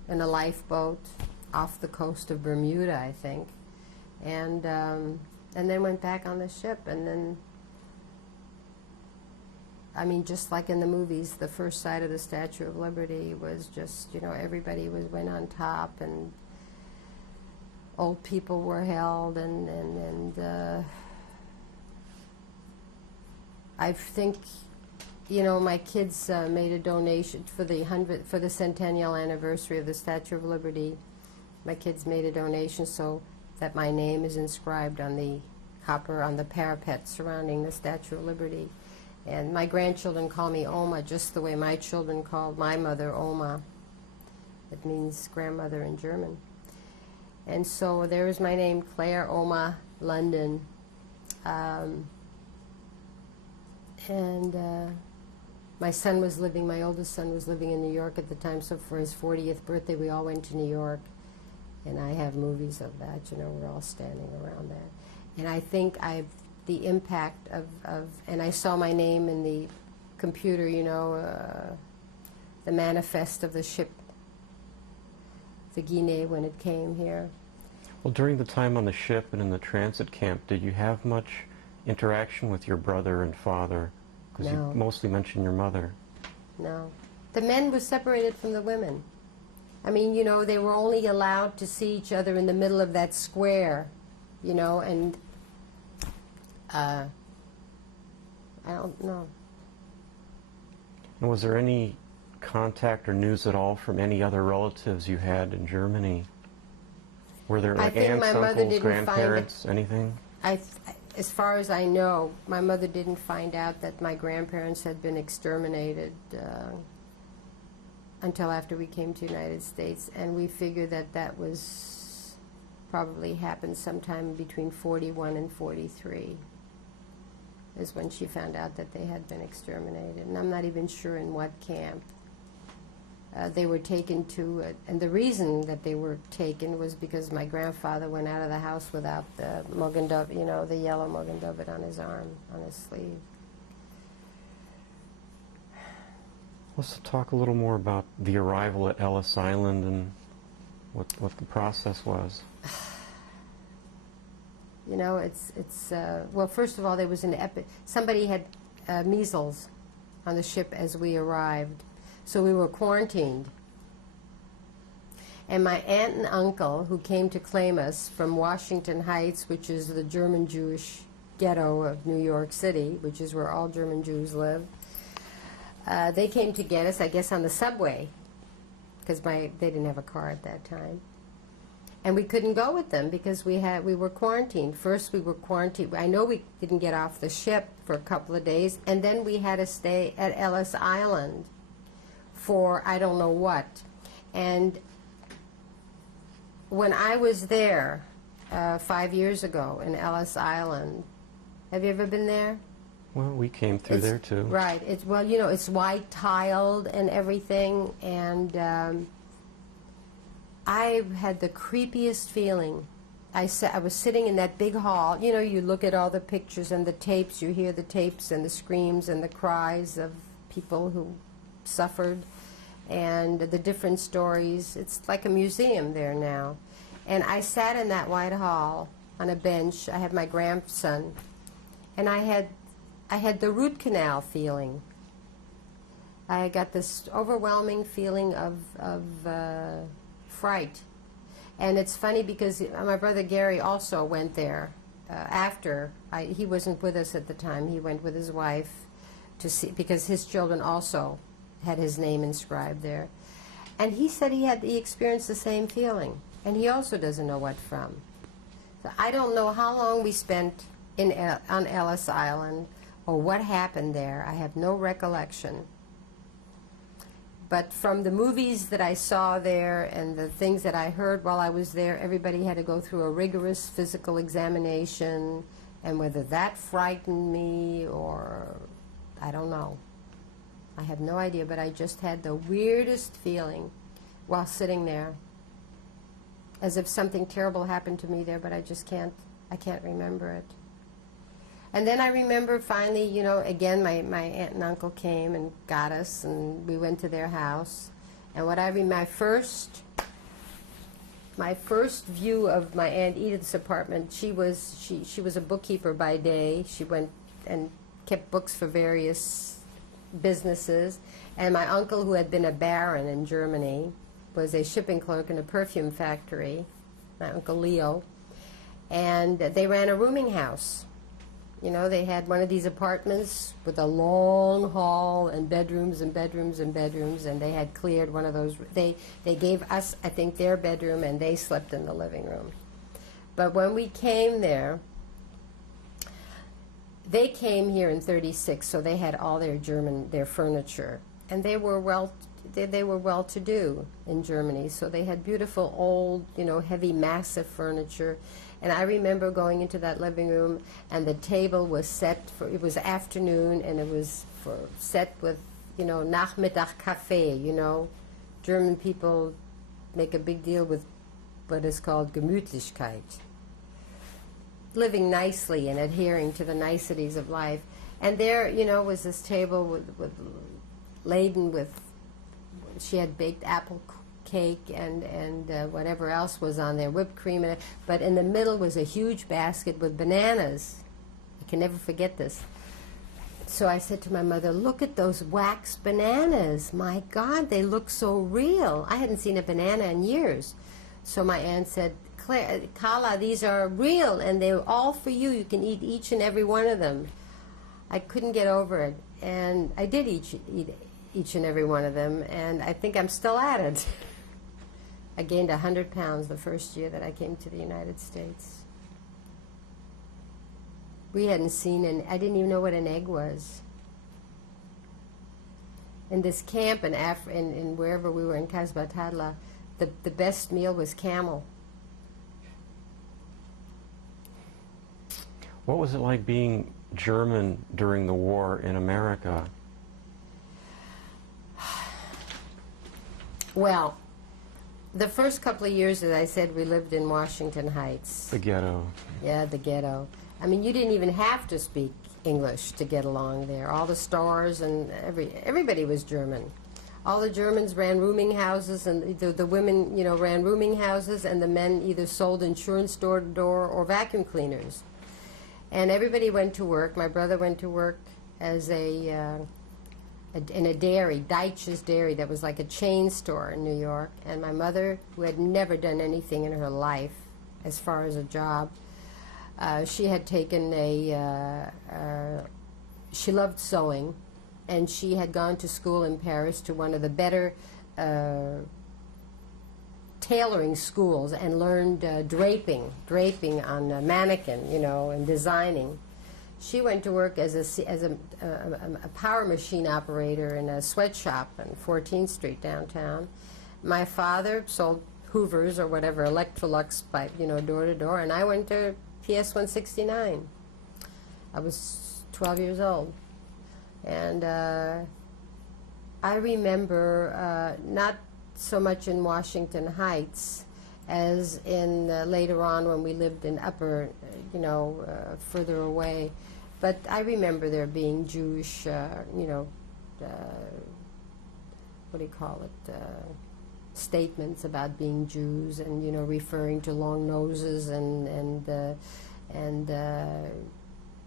in a lifeboat off the coast of Bermuda, I think, and then went back on the ship, and then, I mean, just like in the movies, the first sight of the Statue of Liberty was just, you know, everybody went on top, and old people were held, and I think, you know, my kids made a donation for the centennial anniversary of the Statue of Liberty. My kids made a donation so that my name is inscribed on the parapet surrounding the Statue of Liberty. And my grandchildren call me Oma, just the way my children called my mother Oma. It means grandmother in German. And so there's my name, Claire Oma London. My oldest son was living in New York at the time, so for his 40th birthday, we all went to New York. And I have movies of that, you know, we're all standing around that. And I think the impact and I saw my name in the computer, you know, the manifest of the ship, the Guinée, when it came here. Well, during the time on the ship and in the transit camp, did you have much interaction with your brother and father? Because No. you mostly mentioned your mother. No. The men were separated from the women. I mean, you know, they were only allowed to see each other in the middle of that square, you know, and I don't know. And was there any contact or news at all from any other relatives you had in Germany? Were there like aunts, uncles, grandparents, anything? As far as I know, my mother didn't find out that my grandparents had been exterminated. until after we came to the United States, and we figured that that was probably happened sometime between 41 and 43 is when she found out that they had been exterminated. And I'm not even sure in what camp. They were taken to, and the reason that they were taken was because my grandfather went out of the house without the Mogen David, you know, the yellow Mogen David on his arm, on his sleeve. Let's talk a little more about the arrival at Ellis Island and what the process was. You know, it's well, first of all, there was somebody had measles on the ship as we arrived. So we were quarantined. And my aunt and uncle, who came to claim us from Washington Heights, which is the German Jewish ghetto of New York City, which is where all German Jews live, they came to get us, I guess, on the subway, because they didn't have a car at that time. And we couldn't go with them because we were quarantined. First we were quarantined. I know we didn't get off the ship for a couple of days, and then we had to stay at Ellis Island for I don't know what. And when I was there 5 years ago in Ellis Island, have you ever been there? Well, we came through there too. Right. Well, you know, it's white tiled and everything, and I had the creepiest feeling. I was sitting in that big hall. You know, you look at all the pictures and the tapes, you hear the tapes and the screams and the cries of people who suffered and the different stories. It's like a museum there now. And I sat in that white hall on a bench. I had my grandson, and I had the root canal feeling. I got this overwhelming feeling of fright. And it's funny because my brother Gary also went there after. He wasn't with us at the time. He went with his wife to see, because his children also had his name inscribed there. And he said he experienced the same feeling. And he also doesn't know what from. So I don't know how long we spent on Ellis Island or what happened there. I have no recollection. But from the movies that I saw there and the things that I heard while I was there, everybody had to go through a rigorous physical examination, and whether that frightened me or I don't know. I have no idea, but I just had the weirdest feeling while sitting there, as if something terrible happened to me there, but I can't remember it. And then I remember finally, you know, again, my aunt and uncle came and got us, and we went to their house. And what I remember, my first view of my Aunt Edith's apartment, she was a bookkeeper by day. She went and kept books for various businesses. And my uncle, who had been a baron in Germany, was a shipping clerk in a perfume factory, my Uncle Leo. And they ran a rooming house. You know, they had one of these apartments with a long hall and bedrooms and bedrooms and bedrooms, and they had cleared one of those. They gave us, I think, their bedroom, and they slept in the living room. But when we came there, they came here in '36, so they had all their furniture, and they were well-to-do in Germany, so they had beautiful old, you know, heavy, massive furniture. And I remember going into that living room, and the table was set for, it was afternoon, and it was set with, you know, Nachmittag Kaffee, you know. German people make a big deal with what is called Gemütlichkeit, living nicely and adhering to the niceties of life. And there, you know, was this table laden with, she had baked apple cake and whatever else was on there, whipped cream, but in the middle was a huge basket with bananas. I can never forget this. So I said to my mother, "Look at those wax bananas. My God, they look so real." I hadn't seen a banana in years. So my aunt said, "Claire, Carla, these are real, and they're all for you. You can eat each and every one of them." I couldn't get over it, and I did eat each and every one of them, and I think I'm still at it. I gained 100 pounds the first year that I came to the United States. We hadn't seen I didn't even know what an egg was. in this camp in wherever we were in Casbatadla, the best meal was camel. What was it like being German during the war in America? Well, the first couple of years, as I said, we lived in Washington Heights. The ghetto. Yeah, the ghetto. I mean, you didn't even have to speak English to get along there. All the stores and everybody was German. All the Germans ran rooming houses, and the women, you know, ran rooming houses, and the men either sold insurance door to door or vacuum cleaners. And everybody went to work. My brother went to work as in a dairy, Deitch's Dairy, that was like a chain store in New York. And my mother, who had never done anything in her life as far as a job, she had taken she loved sewing, and she had gone to school in Paris to one of the better tailoring schools and learned draping on a mannequin, you know, and designing. She went to work as a power machine operator in a sweatshop on 14th Street downtown. My father sold Hoovers or whatever, Electrolux pipe, you know, door to door, and I went to PS 169. I was 12 years old. And I remember not so much in Washington Heights as in later on when we lived in upper, you know, further away. But I remember there being Jewish, you know, what do you call it, statements about being Jews, and, you know, referring to long noses and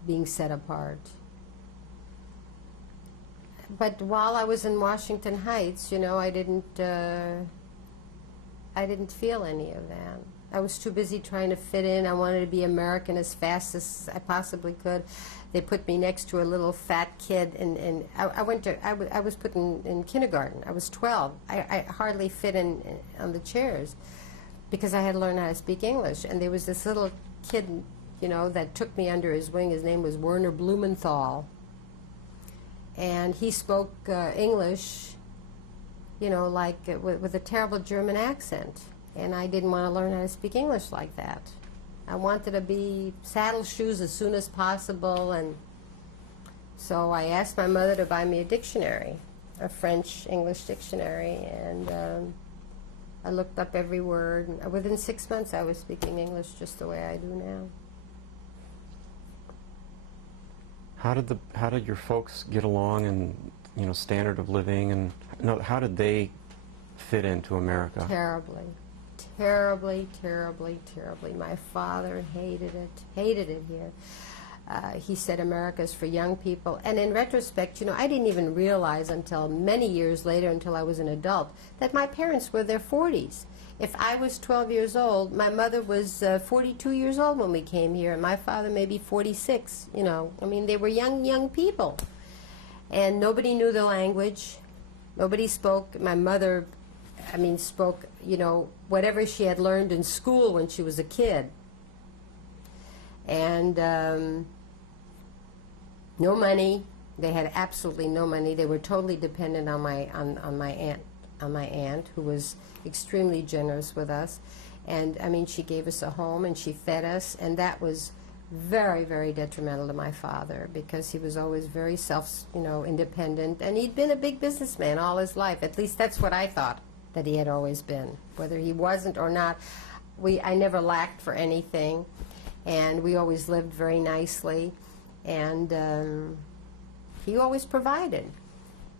being set apart. But while I was in Washington Heights, you know, I didn't feel any of that. I was too busy trying to fit in. I wanted to be American as fast as I possibly could. They put me next to a little fat kid, and I was put in kindergarten. I was 12. I hardly fit in on the chairs because I had to learn how to speak English. And there was this little kid, you know, that took me under his wing. His name was Werner Blumenthal. And he spoke English, you know, like with a terrible German accent. And I didn't want to learn how to speak English like that. I wanted to be saddle shoes as soon as possible. And so I asked my mother to buy me a dictionary, a French-English dictionary. And I looked up every word. And within 6 months, I was speaking English just the way I do now. How did your folks get along, and, you know, standard of living, and how did they fit into America? Terribly, terribly, terribly, terribly. My father hated it here. He said America's for young people. And in retrospect, you know, I didn't even realize until many years later, until I was an adult, that my parents were in their 40s. If I was 12 years old, my mother was 42 years old when we came here, and my father maybe 46, you know. I mean, they were young people. And nobody knew the language. Nobody spoke. My mother, I mean, spoke, you know, whatever she had learned in school when she was a kid. And no money. They had absolutely no money. They were totally dependent on my aunt, who was extremely generous with us. And I mean, she gave us a home and she fed us, and that was very, very detrimental to my father, because he was always very independent, and he'd been a big businessman all his life. At least that's what I thought that he had always been. Whether he wasn't or not, I never lacked for anything, and we always lived very nicely, and he always provided.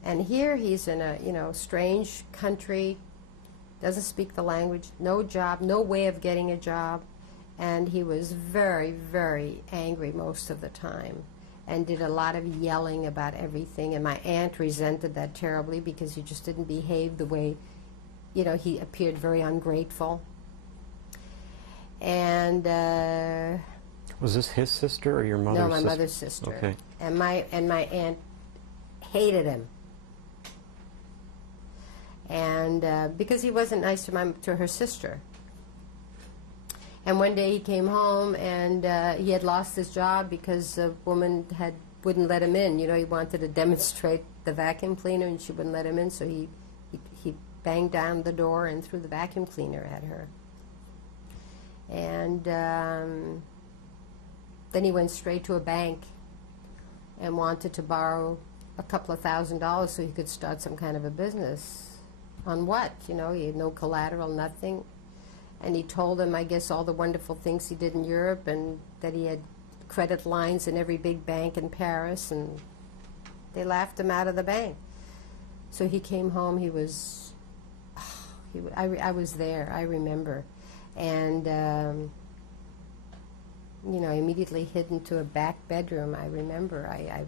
And here he's in a, you know, strange country, doesn't speak the language, no job, no way of getting a job. And he was very, very angry most of the time and did a lot of yelling about everything. And my aunt resented that terribly because he just didn't behave the way, you know, he appeared very ungrateful. And was this his sister or your mother's sister? No, my mother's sister. Okay. And my aunt hated him. And because he wasn't nice to her sister. And one day he came home, and he had lost his job because a woman had wouldn't let him in. You know, he wanted to demonstrate the vacuum cleaner, and she wouldn't let him in, so he banged down the door and threw the vacuum cleaner at her. And then he went straight to a bank and wanted to borrow a couple of $1,000 so he could start some kind of a business. On what? You know, he had no collateral, nothing. And he told them, I guess, all the wonderful things he did in Europe, and that he had credit lines in every big bank in Paris, and they laughed him out of the bank. So he came home. He was, I was there, I remember. And, you know, I immediately hid into a back bedroom. I remember I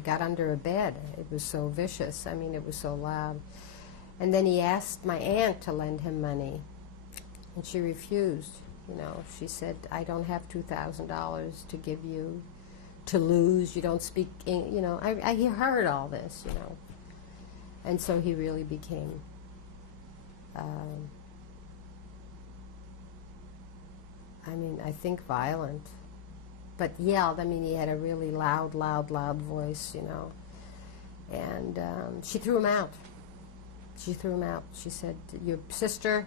got under a bed. It was so vicious. I mean, it was so loud. And then he asked my aunt to lend him money, and she refused. You know, she said, I don't have $2,000 to give you to lose. You don't speak, you know. I heard all this, you know. And so he really became I mean, I think violent, but yelled. I mean, he had a really loud voice, you know. And she threw him out. She threw him out. She said,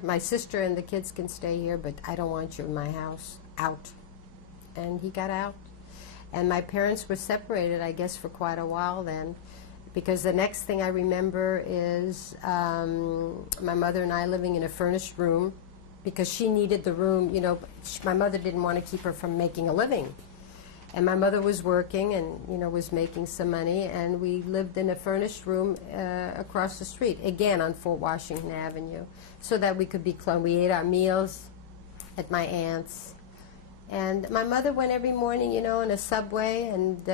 my sister and the kids can stay here, but I don't want you in my house. Out. And he got out. And my parents were separated, I guess, for quite a while then, because the next thing I remember is my mother and I living in a furnished room, because she needed the room, you know. My mother didn't want to keep her from making a living. And my mother was working and, you know, was making some money, and we lived in a furnished room across the street, again on Fort Washington Avenue, so that we could be close. We ate our meals at my aunt's. And my mother went every morning, you know, in a subway, and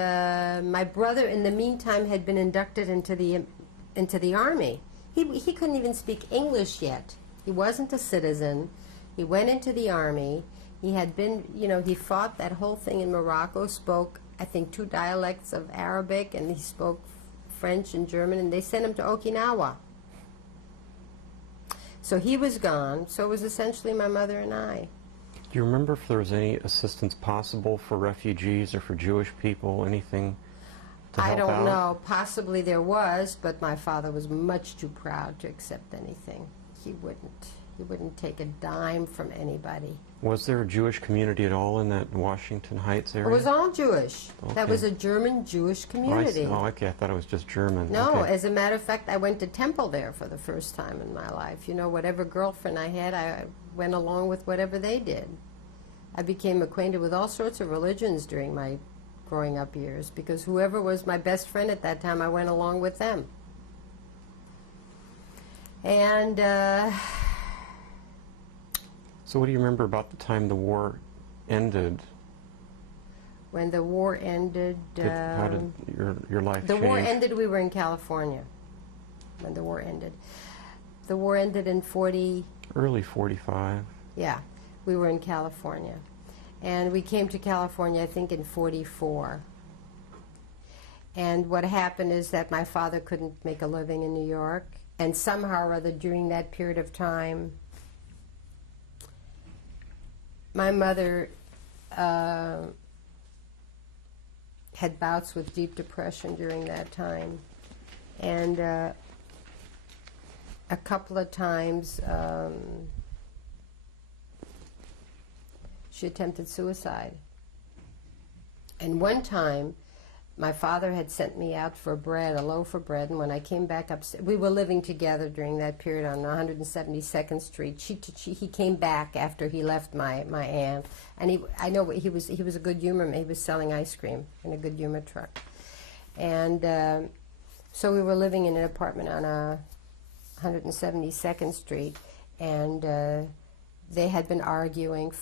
my brother, in the meantime, had been inducted into the Army. He couldn't even speak English yet. He wasn't a citizen. He went into the Army. He had been, you know, he fought that whole thing in Morocco, spoke, I think, 2 dialects of Arabic, and he spoke French and German, and they sent him to Okinawa. So he was gone. So it was essentially my mother and I. Do you remember if there was any assistance possible for refugees or for Jewish people, anything to help out? I don't know. Possibly there was, but my father was much too proud to accept anything. He wouldn't take a dime from anybody. Was there a Jewish community at all in that Washington Heights area? It was all Jewish. Okay. That was a German Jewish community. Oh, okay. I thought it was just German. No, okay. As a matter of fact, I went to temple there for the first time in my life. You know, whatever girlfriend I had, I went along with whatever they did. I became acquainted with all sorts of religions during my growing up years, because whoever was my best friend at that time, I went along with them. And so what do you remember about the time the war ended? When the war ended... how did your life change? The war ended, we were in California when the war ended. The war ended in Early 45. Yeah, we were in California. And we came to California, I think, in 44. And what happened is that my father couldn't make a living in New York, and somehow or other during that period of time, my mother had bouts with deep depression during that time. And a couple of times she attempted suicide. And one time, my father had sent me out for bread, a loaf of bread, and when I came back upstairs, we were living together during that period on 172nd Street. He came back after he left my aunt, and I know he was a good humor man. He was selling ice cream in a good humor truck. And so we were living in an apartment on 172nd Street, and they had been arguing.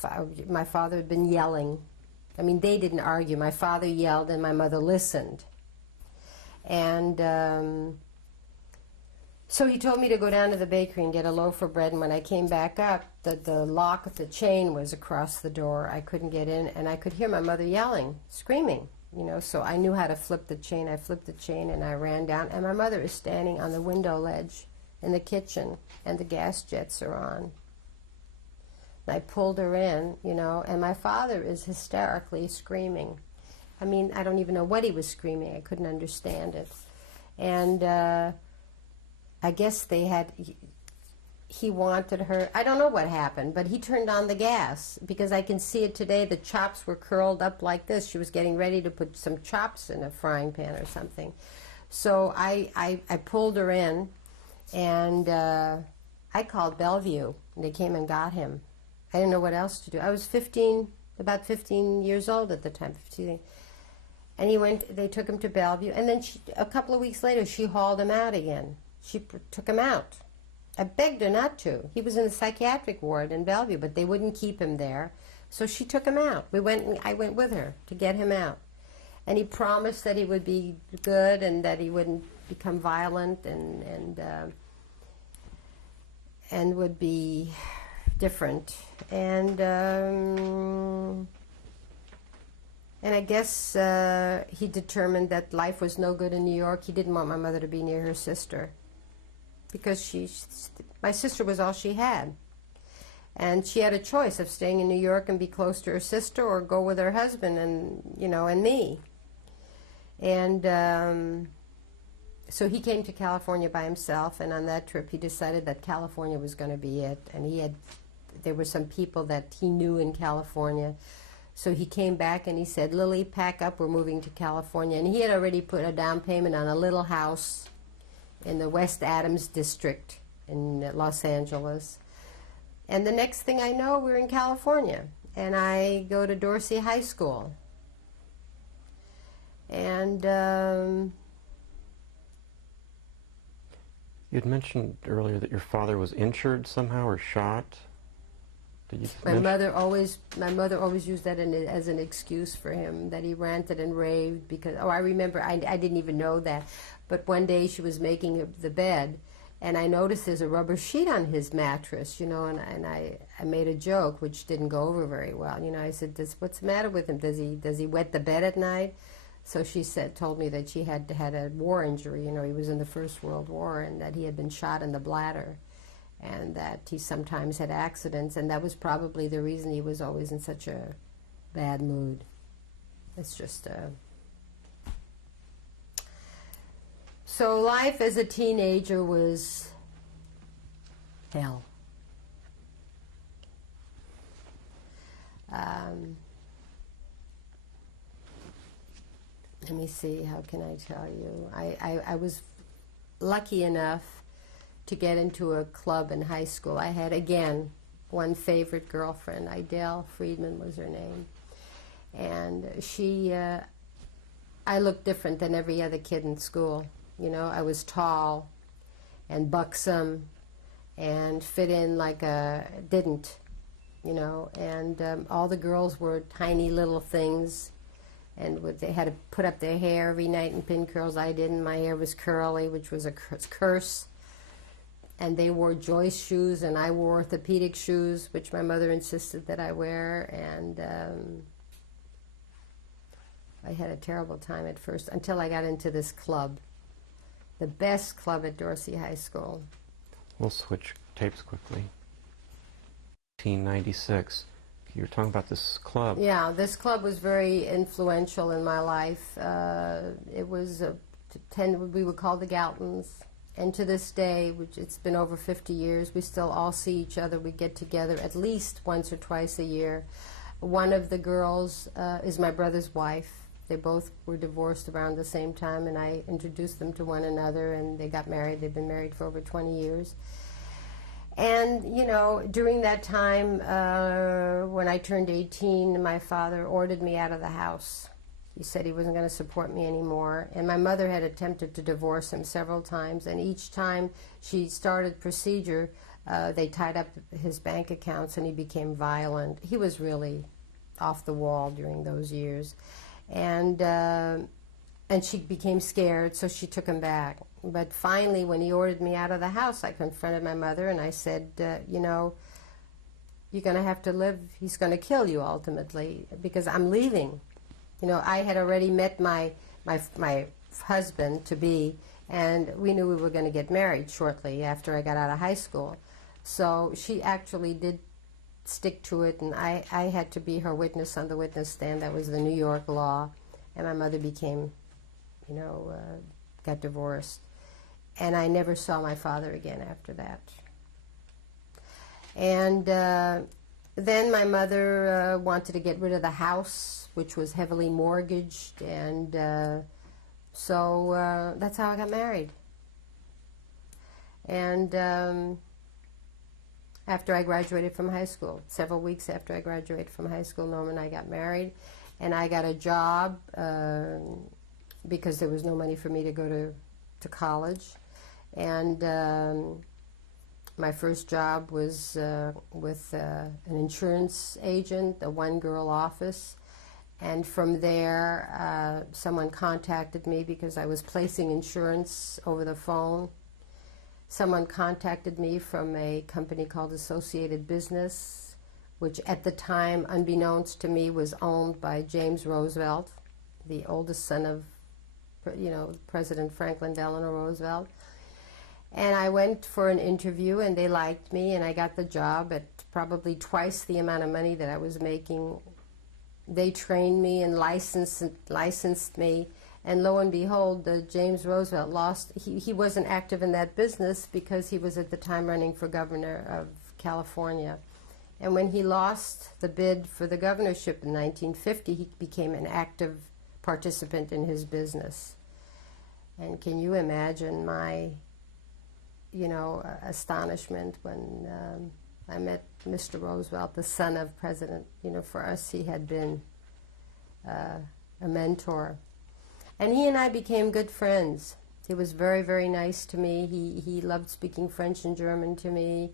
My father had been yelling. I mean, they didn't argue. My father yelled and my mother listened. And so he told me to go down to the bakery and get a loaf of bread, and when I came back up, the lock of the chain was across the door. I couldn't get in, and I could hear my mother yelling, screaming, you know, so I knew how to flip the chain. I flipped the chain, and I ran down, and my mother is standing on the window ledge in the kitchen, and the gas jets are on. I pulled her in, you know, and my father is hysterically screaming. I mean, I don't even know what he was screaming. I couldn't understand it. And I guess he wanted her. I don't know what happened, but he turned on the gas, because I can see it today. The chops were curled up like this. She was getting ready to put some chops in a frying pan or something. So I pulled her in, and I called Bellevue, and they came and got him. I didn't know what else to do. I was about 15 years old at the time, 15. And they took him to Bellevue, and then a couple of weeks later, she hauled him out again. She took him out. I begged her not to. He was in the psychiatric ward in Bellevue, but they wouldn't keep him there. So she took him out. I went with her to get him out. And he promised that he would be good and that he wouldn't become violent and would be different. And I guess he determined that life was no good in New York. He didn't want my mother to be near her sister, because my sister was all she had. And she had a choice of staying in New York and be close to her sister, or go with her husband and me. And so he came to California by himself, and on that trip he decided that California was going to be it. And there were some people that he knew in California. So he came back and he said, "Lily, pack up, we're moving to California." And he had already put a down payment on a little house in the West Adams district in Los Angeles. And the next thing I know, we're in California. And I go to Dorsey High School. And You had mentioned earlier that your father was injured somehow or shot. Did you my mother always used that as an excuse for him, that he ranted and raved because, I remember, I didn't even know that. But one day she was making the bed, and I noticed there's a rubber sheet on his mattress, and I made a joke, which didn't go over very well. I said, "What's the matter with him? Does he wet the bed at night?" So she told me that she had a war injury. He was in the First World War, and that he had been shot in the bladder, and that he sometimes had accidents, and that was probably the reason he was always in such a bad mood. It's just So life as a teenager was hell. Let me see, how can I tell you? I was lucky enough to get into a club in high school. I had, again, one favorite girlfriend. Idell Friedman was her name. And I looked different than every other kid in school. I was tall and buxom and fit in like didn't, and all the girls were tiny little things, and they had to put up their hair every night in pin curls. I didn't. My hair was curly, which was a curse. And they wore Joyce shoes, and I wore orthopedic shoes, which my mother insisted that I wear. And I had a terrible time at first, until I got into this club, the best club at Dorsey High School. We'll switch tapes quickly. 1996. You were talking about this club. Yeah, this club was very influential in my life. It was we were called the Galtons. And to this day, which it's been over 50 years, we still all see each other. We get together at least once or twice a year. One of the girls is my brother's wife. They both were divorced around the same time, and I introduced them to one another, and they got married. They've been married for over 20 years. And, during that time, when I turned 18, my father ordered me out of the house. He said he wasn't going to support me anymore. And my mother had attempted to divorce him several times, and each time she started procedure, they tied up his bank accounts, and he became violent. He was really off the wall during those years. And she became scared, so she took him back. But finally, when he ordered me out of the house, I confronted my mother, and I said, you're going to have to live. He's going to kill you ultimately, because I'm leaving. I had already met my husband-to-be, and we knew we were going to get married shortly after I got out of high school. So she actually did stick to it, and I had to be her witness on the witness stand. That was the New York law. and my mother became, got divorced. And I never saw my father again after that. And then my mother wanted to get rid of the house, which was heavily mortgaged, and so that's how I got married. And after I graduated from high school, several weeks after I graduated from high school, Norma and I got married, and I got a job because there was no money for me to go to college. And my first job was with an insurance agent, a one-girl office. And from there, someone contacted me because I was placing insurance over the phone. Someone contacted me from a company called Associated Business, which at the time, unbeknownst to me, was owned by James Roosevelt, the oldest son of, President Franklin Delano Roosevelt. And I went for an interview, and they liked me, and I got the job at probably twice the amount of money that I was making. They trained me and licensed me, and lo and behold, James Roosevelt lost. He wasn't active in that business because he was at the time running for governor of California. And when he lost the bid for the governorship in 1950, he became an active participant in his business. And can you imagine my astonishment when I met Mr. Roosevelt, the son of President. For us, he had been a mentor. And he and I became good friends. He was very, very nice to me. He loved speaking French and German to me.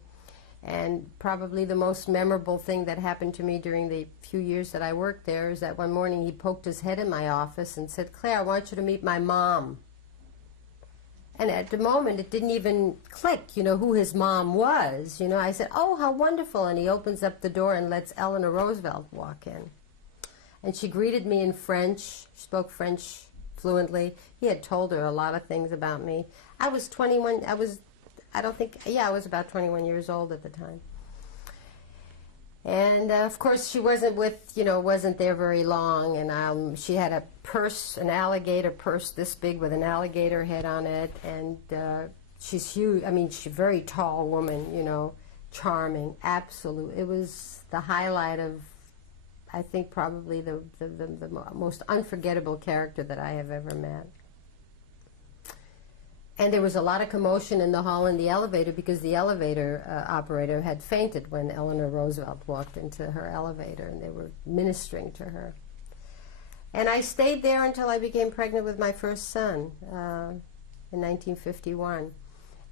And probably the most memorable thing that happened to me during the few years that I worked there is that one morning he poked his head in my office and said, "Claire, I want you to meet my mom." And at the moment, it didn't even click, who his mom was. I said, "Oh, how wonderful." And he opens up the door and lets Eleanor Roosevelt walk in. And she greeted me in French. She spoke French fluently. He had told her a lot of things about me. I was 21. I was about 21 years old at the time. And of course, she wasn't there very long. And she had a purse, an alligator purse this big with an alligator head on it. And she's huge. She's a very tall woman, charming, absolute. It was the highlight of, I think, probably the most unforgettable character that I have ever met. And there was a lot of commotion in the hall in the elevator because the elevator operator had fainted when Eleanor Roosevelt walked into her elevator, and they were ministering to her. And I stayed there until I became pregnant with my first son in 1951.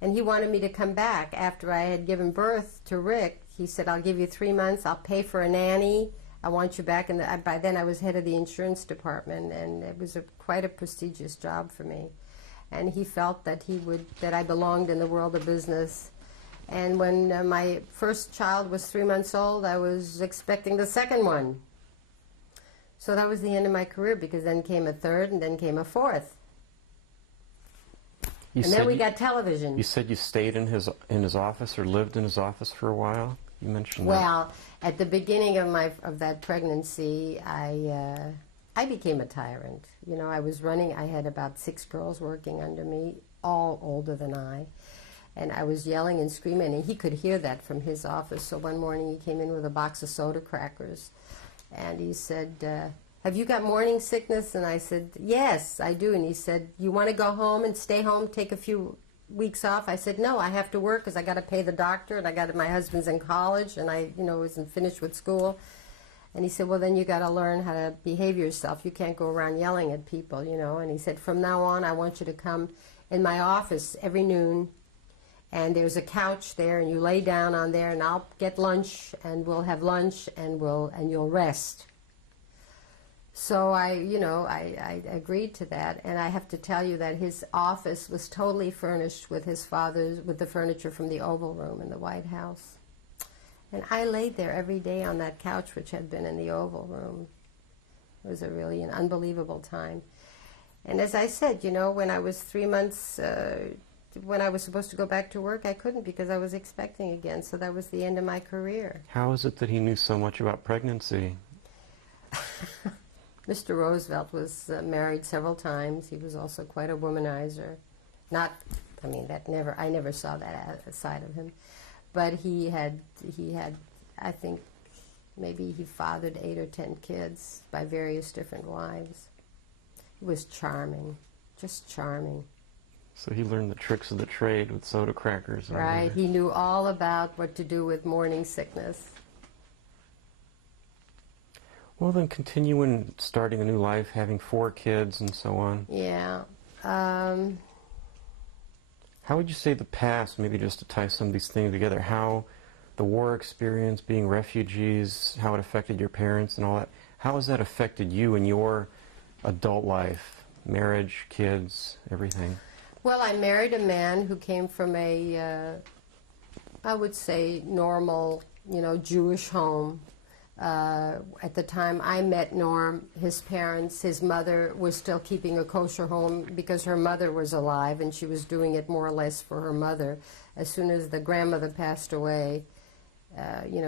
And he wanted me to come back after I had given birth to Rick. He said, "I'll give you 3 months. I'll pay for a nanny. I want you back." And by then I was head of the insurance department, and it was quite a prestigious job for me. And he felt that I belonged in the world of business. And when my first child was 3 months old, I was expecting the second one. So that was the end of my career, because then came a third, and then came a fourth. And then we got television. You said you stayed in his office or lived in his office for a while? You mentioned that. Well, at the beginning of that pregnancy, I became a tyrant. I had about 6 girls working under me, all older than I. And I was yelling and screaming, and he could hear that from his office. So one morning he came in with a box of soda crackers. And he said, "Have you got morning sickness?" And I said, "Yes, I do." And he said, "You want to go home and stay home, take a few weeks off?" I said, "No, I have to work because I got to pay the doctor, and my husband's in college, and I wasn't finished with school." And he said, "Well, then you got to learn how to behave yourself. You can't go around yelling at people, And he said, "From now on, I want you to come in my office every noon, and there's a couch there, and you lay down on there, and I'll get lunch, and we'll have lunch, and you'll rest." So I agreed to that, and I have to tell you that his office was totally furnished with with the furniture from the Oval Room in the White House. And I laid there every day on that couch, which had been in the Oval Room. It was really an unbelievable time. And as I said, when I was 3 months, when I was supposed to go back to work, I couldn't because I was expecting again. So that was the end of my career. How is it that he knew so much about pregnancy? Mr. Roosevelt was married several times. He was also quite a womanizer. Not, I mean, I never saw that side of him. But he had, I think, maybe he fathered 8 or 10 kids by various different wives. He was charming, just charming. So he learned the tricks of the trade with soda crackers. Right, he knew all about what to do with morning sickness. Well, then continuing, starting a new life, having 4 kids and so on. Yeah. How would you say the past, maybe just to tie some of these things together, how the war experience, being refugees, how it affected your parents and all that, how has that affected you in your adult life, marriage, kids, everything? Well, I married a man who came from a, I would say, normal, Jewish home. At the time I met Norm, his parents, his mother was still keeping a kosher home because her mother was alive and she was doing it more or less for her mother. As soon as the grandmother passed away,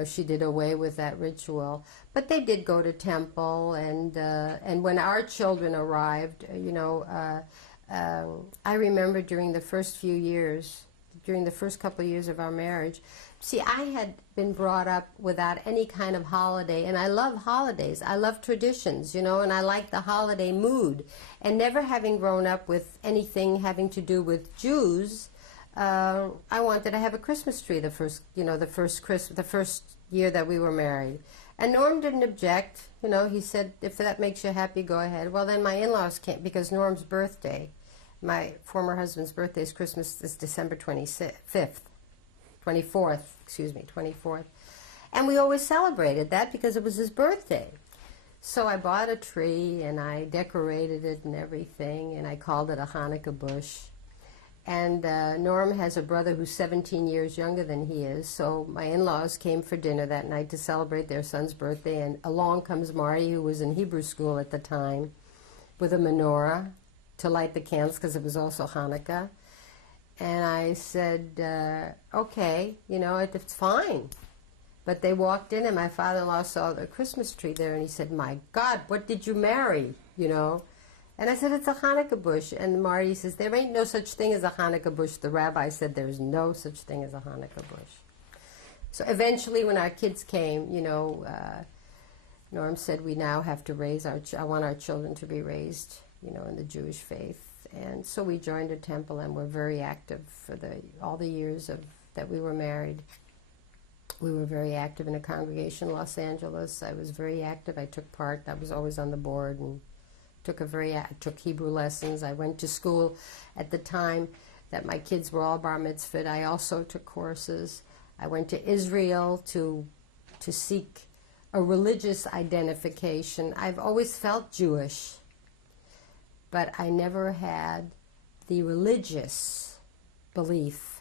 she did away with that ritual. But they did go to temple, and when our children arrived, I remember during the first few years, during the first couple of years of our marriage, see, I had been brought up without any kind of holiday, and I love holidays. I love traditions, and I like the holiday mood. And never having grown up with anything having to do with Jews, I wanted to have a Christmas tree the first year that we were married. And Norm didn't object. He said, if that makes you happy, go ahead. Well, then my in-laws came, because Norm's birthday, my former husband's birthday is Christmas, is December 24th. And we always celebrated that because it was his birthday. So I bought a tree and I decorated it and everything, and I called it a Hanukkah bush. And Norm has a brother who's 17 years younger than he is, so my in-laws came for dinner that night to celebrate their son's birthday, and along comes Marty, who was in Hebrew school at the time, with a menorah to light the candles because it was also Hanukkah. And I said, okay, it's fine. But they walked in and my father-in-law saw the Christmas tree there and he said, my God, what did you marry, And I said, it's a Hanukkah bush. And Marty says, there ain't no such thing as a Hanukkah bush. The rabbi said there's no such thing as a Hanukkah bush. So eventually when our kids came, Norm said, we now have to raise I want our children to be raised, in the Jewish faith. And so we joined a temple and were very active for all the years that we were married. We were very active in a congregation in Los Angeles. I was very active. I took part. I was always on the board and took Hebrew lessons. I went to school at the time that my kids were all bar mitzvahed. I also took courses. I went to Israel to seek a religious identification. I've always felt Jewish, but I never had the religious belief.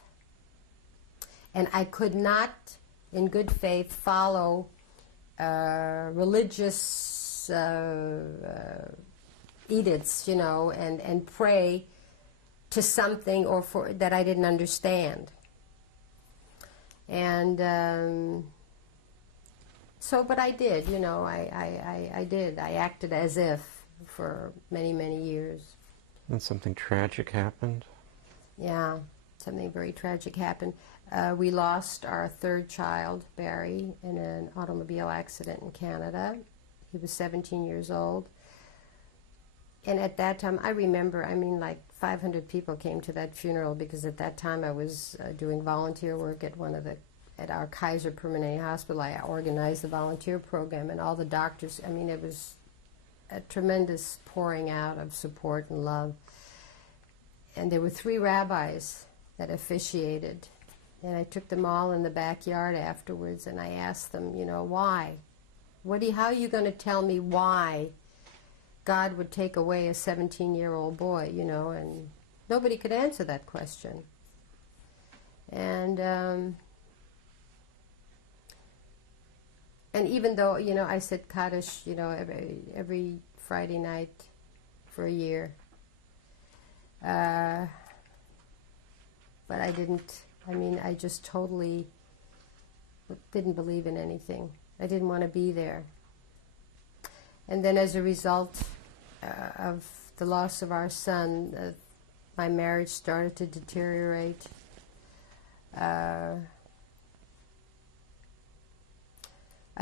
And I could not, in good faith, follow religious edicts, and pray to something that I didn't understand. And but I did, I did. I acted as if for many, many years. And something tragic happened? Yeah, something very tragic happened. We lost our 3rd child, Barry, in an automobile accident in Canada. He was 17 years old. And at that time, I remember, 500 people came to that funeral because at that time I was doing volunteer work at our Kaiser Permanente Hospital. I organized the volunteer program, and all the doctors, it was a tremendous pouring out of support and love. And there were 3 rabbis that officiated. And I took them all in the backyard afterwards, and I asked them, why? How are you going to tell me why God would take away a 17-year-old boy, And nobody could answer that question. And even though, I said Kaddish, every Friday night for a year, but I didn't. I just totally didn't believe in anything. I didn't want to be there. And then as a result of the loss of our son, my marriage started to deteriorate. I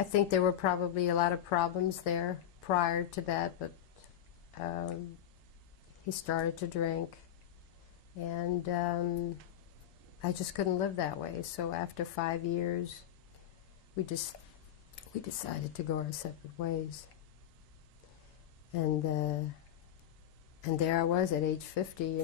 think there were probably a lot of problems there prior to that, but he started to drink, and I just couldn't live that way. So after 5 years, we decided to go our separate ways. And there I was at age 50,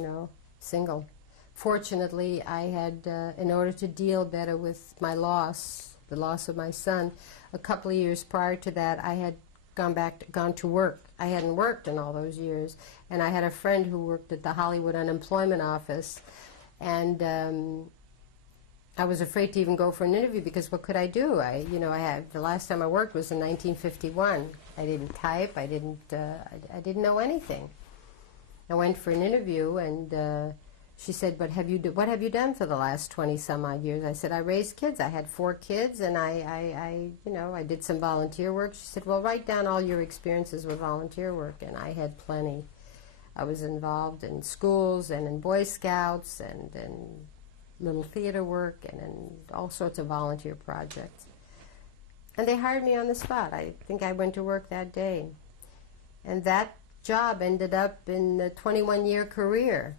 single. Fortunately, I had, in order to deal better with my loss, the loss of my son, a couple of years prior to that, I had gone to work. I hadn't worked in all those years, and I had a friend who worked at the Hollywood Unemployment Office, and I was afraid to even go for an interview because what could I do? The last time I worked was in 1951. I didn't type. I didn't know anything. I went for an interview, and she said, "But what have you done for the last 20-some-odd years?" I said, "I raised kids. I had 4 kids, and I did some volunteer work." She said, "Well, write down all your experiences with volunteer work," and I had plenty. I was involved in schools and in Boy Scouts and in little theater work and in all sorts of volunteer projects. And they hired me on the spot. I think I went to work that day. And that job ended up in a 21-year career,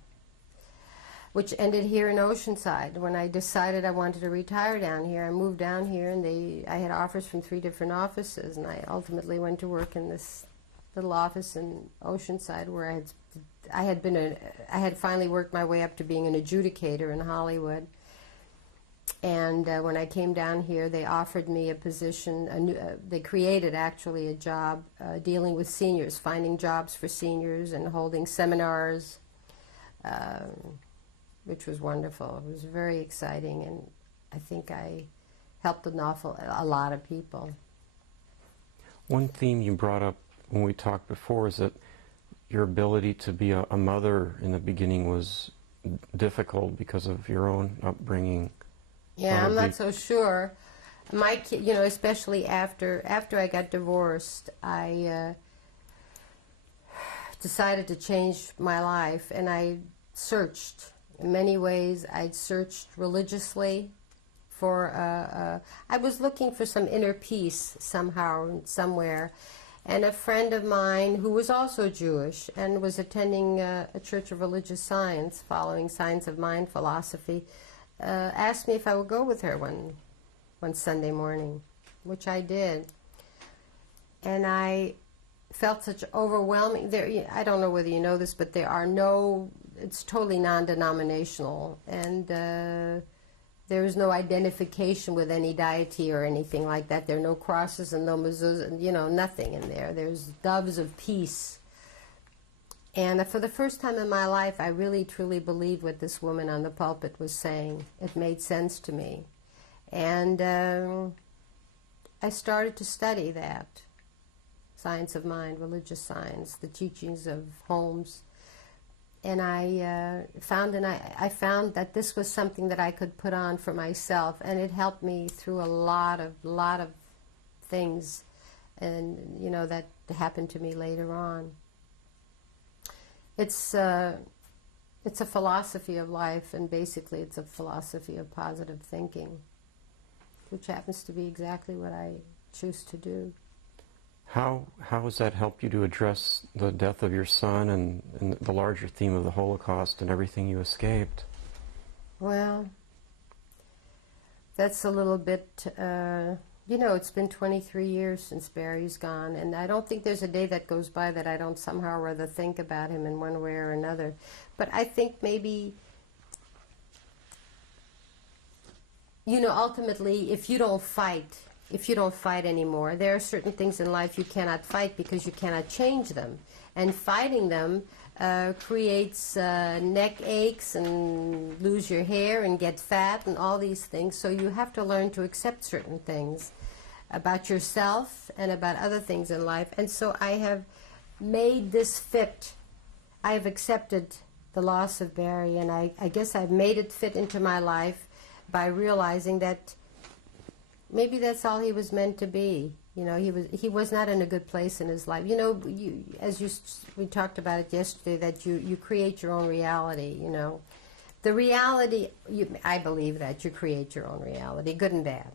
which ended here in Oceanside. When I decided I wanted to retire down here, I moved down here, and I had offers from 3 different offices, and I ultimately went to work in this little office in Oceanside where I had finally worked my way up to being an adjudicator in Hollywood. And when I came down here, they offered me a position. They created actually a job dealing with seniors, finding jobs for seniors and holding seminars, which was wonderful. It was very exciting, and I think I helped a lot of people. One theme you brought up when we talked before is that your ability to be a mother in the beginning was difficult because of your own upbringing. Yeah, I'm not so sure. My kid, especially after I got divorced, I decided to change my life, and I searched. In many ways, I'd searched religiously for, I was looking for some inner peace somehow, somewhere. And a friend of mine who was also Jewish and was attending a Church of Religious Science, following Science of Mind philosophy, asked me if I would go with her one Sunday morning, which I did. And I felt such overwhelming, I don't know whether you know this, but it's totally non-denominational, and there is no identification with any deity or anything like that. There are no crosses and no mezuzahs, nothing in there. There's doves of peace. And for the first time in my life, I really, truly believed what this woman on the pulpit was saying. It made sense to me. And I started to study that. Science of Mind, religious science, the teachings of Holmes. And I found that this was something that I could put on for myself, and it helped me through a lot of things, and that happened to me later on. It's a philosophy of life, and basically it's a philosophy of positive thinking, which happens to be exactly what I choose to do. How has that helped you to address the death of your son and the larger theme of the Holocaust and everything you escaped? Well, that's a little bit, it's been 23 years since Barry's gone, and I don't think there's a day that goes by that I don't somehow or other think about him in one way or another. But I think maybe, ultimately, if you don't fight anymore, there are certain things in life you cannot fight because you cannot change them. And fighting them creates neck aches and lose your hair and get fat and all these things. So you have to learn to accept certain things about yourself and about other things in life. And so I have made this fit. I have accepted the loss of Barry, and I guess I've made it fit into my life by realizing that maybe that's all he was meant to be. You know, he was not in a good place in his life. You know, we talked about it yesterday, that you create your own reality. You know, the reality. I believe that you create your own reality, good and bad.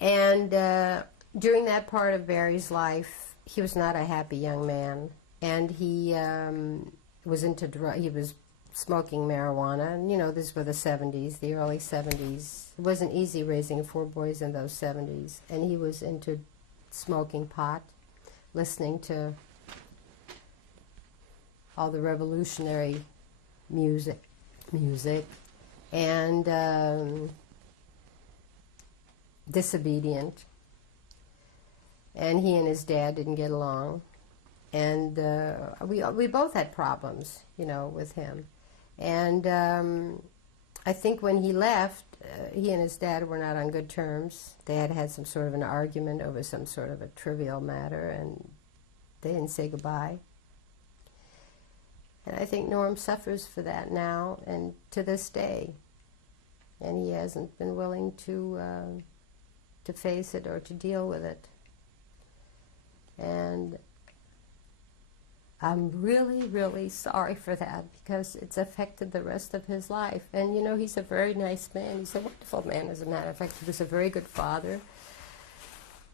And during that part of Barry's life, he was not a happy young man, and he was into he was smoking marijuana, and you know, this were the 70s, the early 70s. It wasn't easy raising 4 boys in those 70s, and he was into smoking pot, listening to all the revolutionary music, and disobedient. And he and his dad didn't get along, and we both had problems, you know, with him. And I think when he left, he and his dad were not on good terms. They had had some sort of an argument over some sort of a trivial matter, and they didn't say goodbye. And I think Norm suffers for that now and to this day. And he hasn't been willing to face it or to deal with it. And I'm really, really sorry for that, because it's affected the rest of his life. And, you know, he's a very nice man. He's a wonderful man, as a matter of fact. He was a very good father.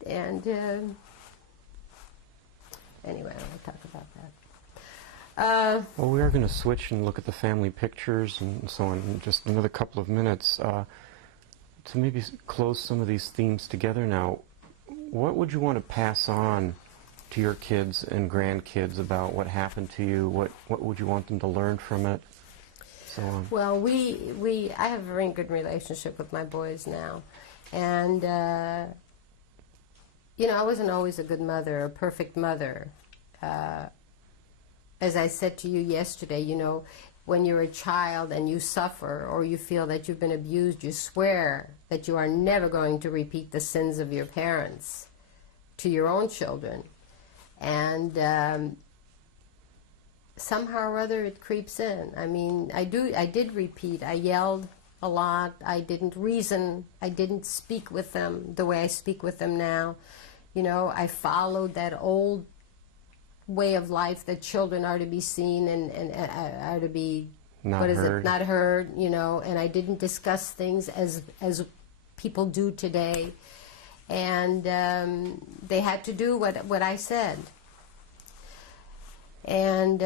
And anyway, I won't talk about that. Well, we are going to switch and look at the family pictures and so on in just another couple of minutes. To maybe close some of these themes together now, what would you want to pass on to your kids and grandkids about what happened to you? What would you want them to learn from it? So on. Well, I have a very good relationship with my boys now. And, you know, I wasn't always a good mother, a perfect mother. As I said to you yesterday, you know, when you're a child and you suffer or you feel that you've been abused, you swear that you are never going to repeat the sins of your parents to your own children. And somehow or other it creeps in. I mean, I did repeat. I yelled a lot. I didn't reason. I didn't speak with them the way I speak with them now. You know, I followed that old way of life that children are to be seen and are to be not heard, you know, and I didn't discuss things as people do today. And they had to do what I said. And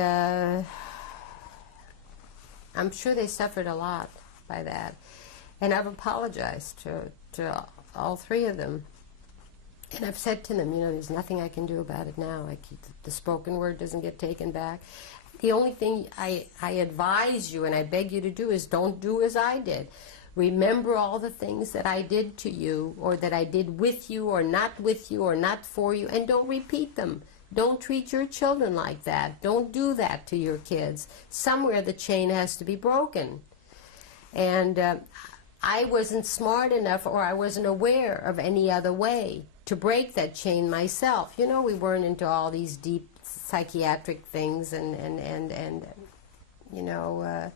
I'm sure they suffered a lot by that. And I've apologized to all 3 of them. And I've said to them, you know, there's nothing I can do about it now. The spoken word doesn't get taken back. The only thing I advise you and I beg you to do is don't do as I did. Remember all the things that I did to you, or that I did with you, or not with you, or not for you, and don't repeat them. Don't treat your children like that. Don't do that to your kids. Somewhere the chain has to be broken. And I wasn't smart enough, or I wasn't aware of any other way to break that chain myself. You know, we weren't into all these deep psychiatric things, and you know,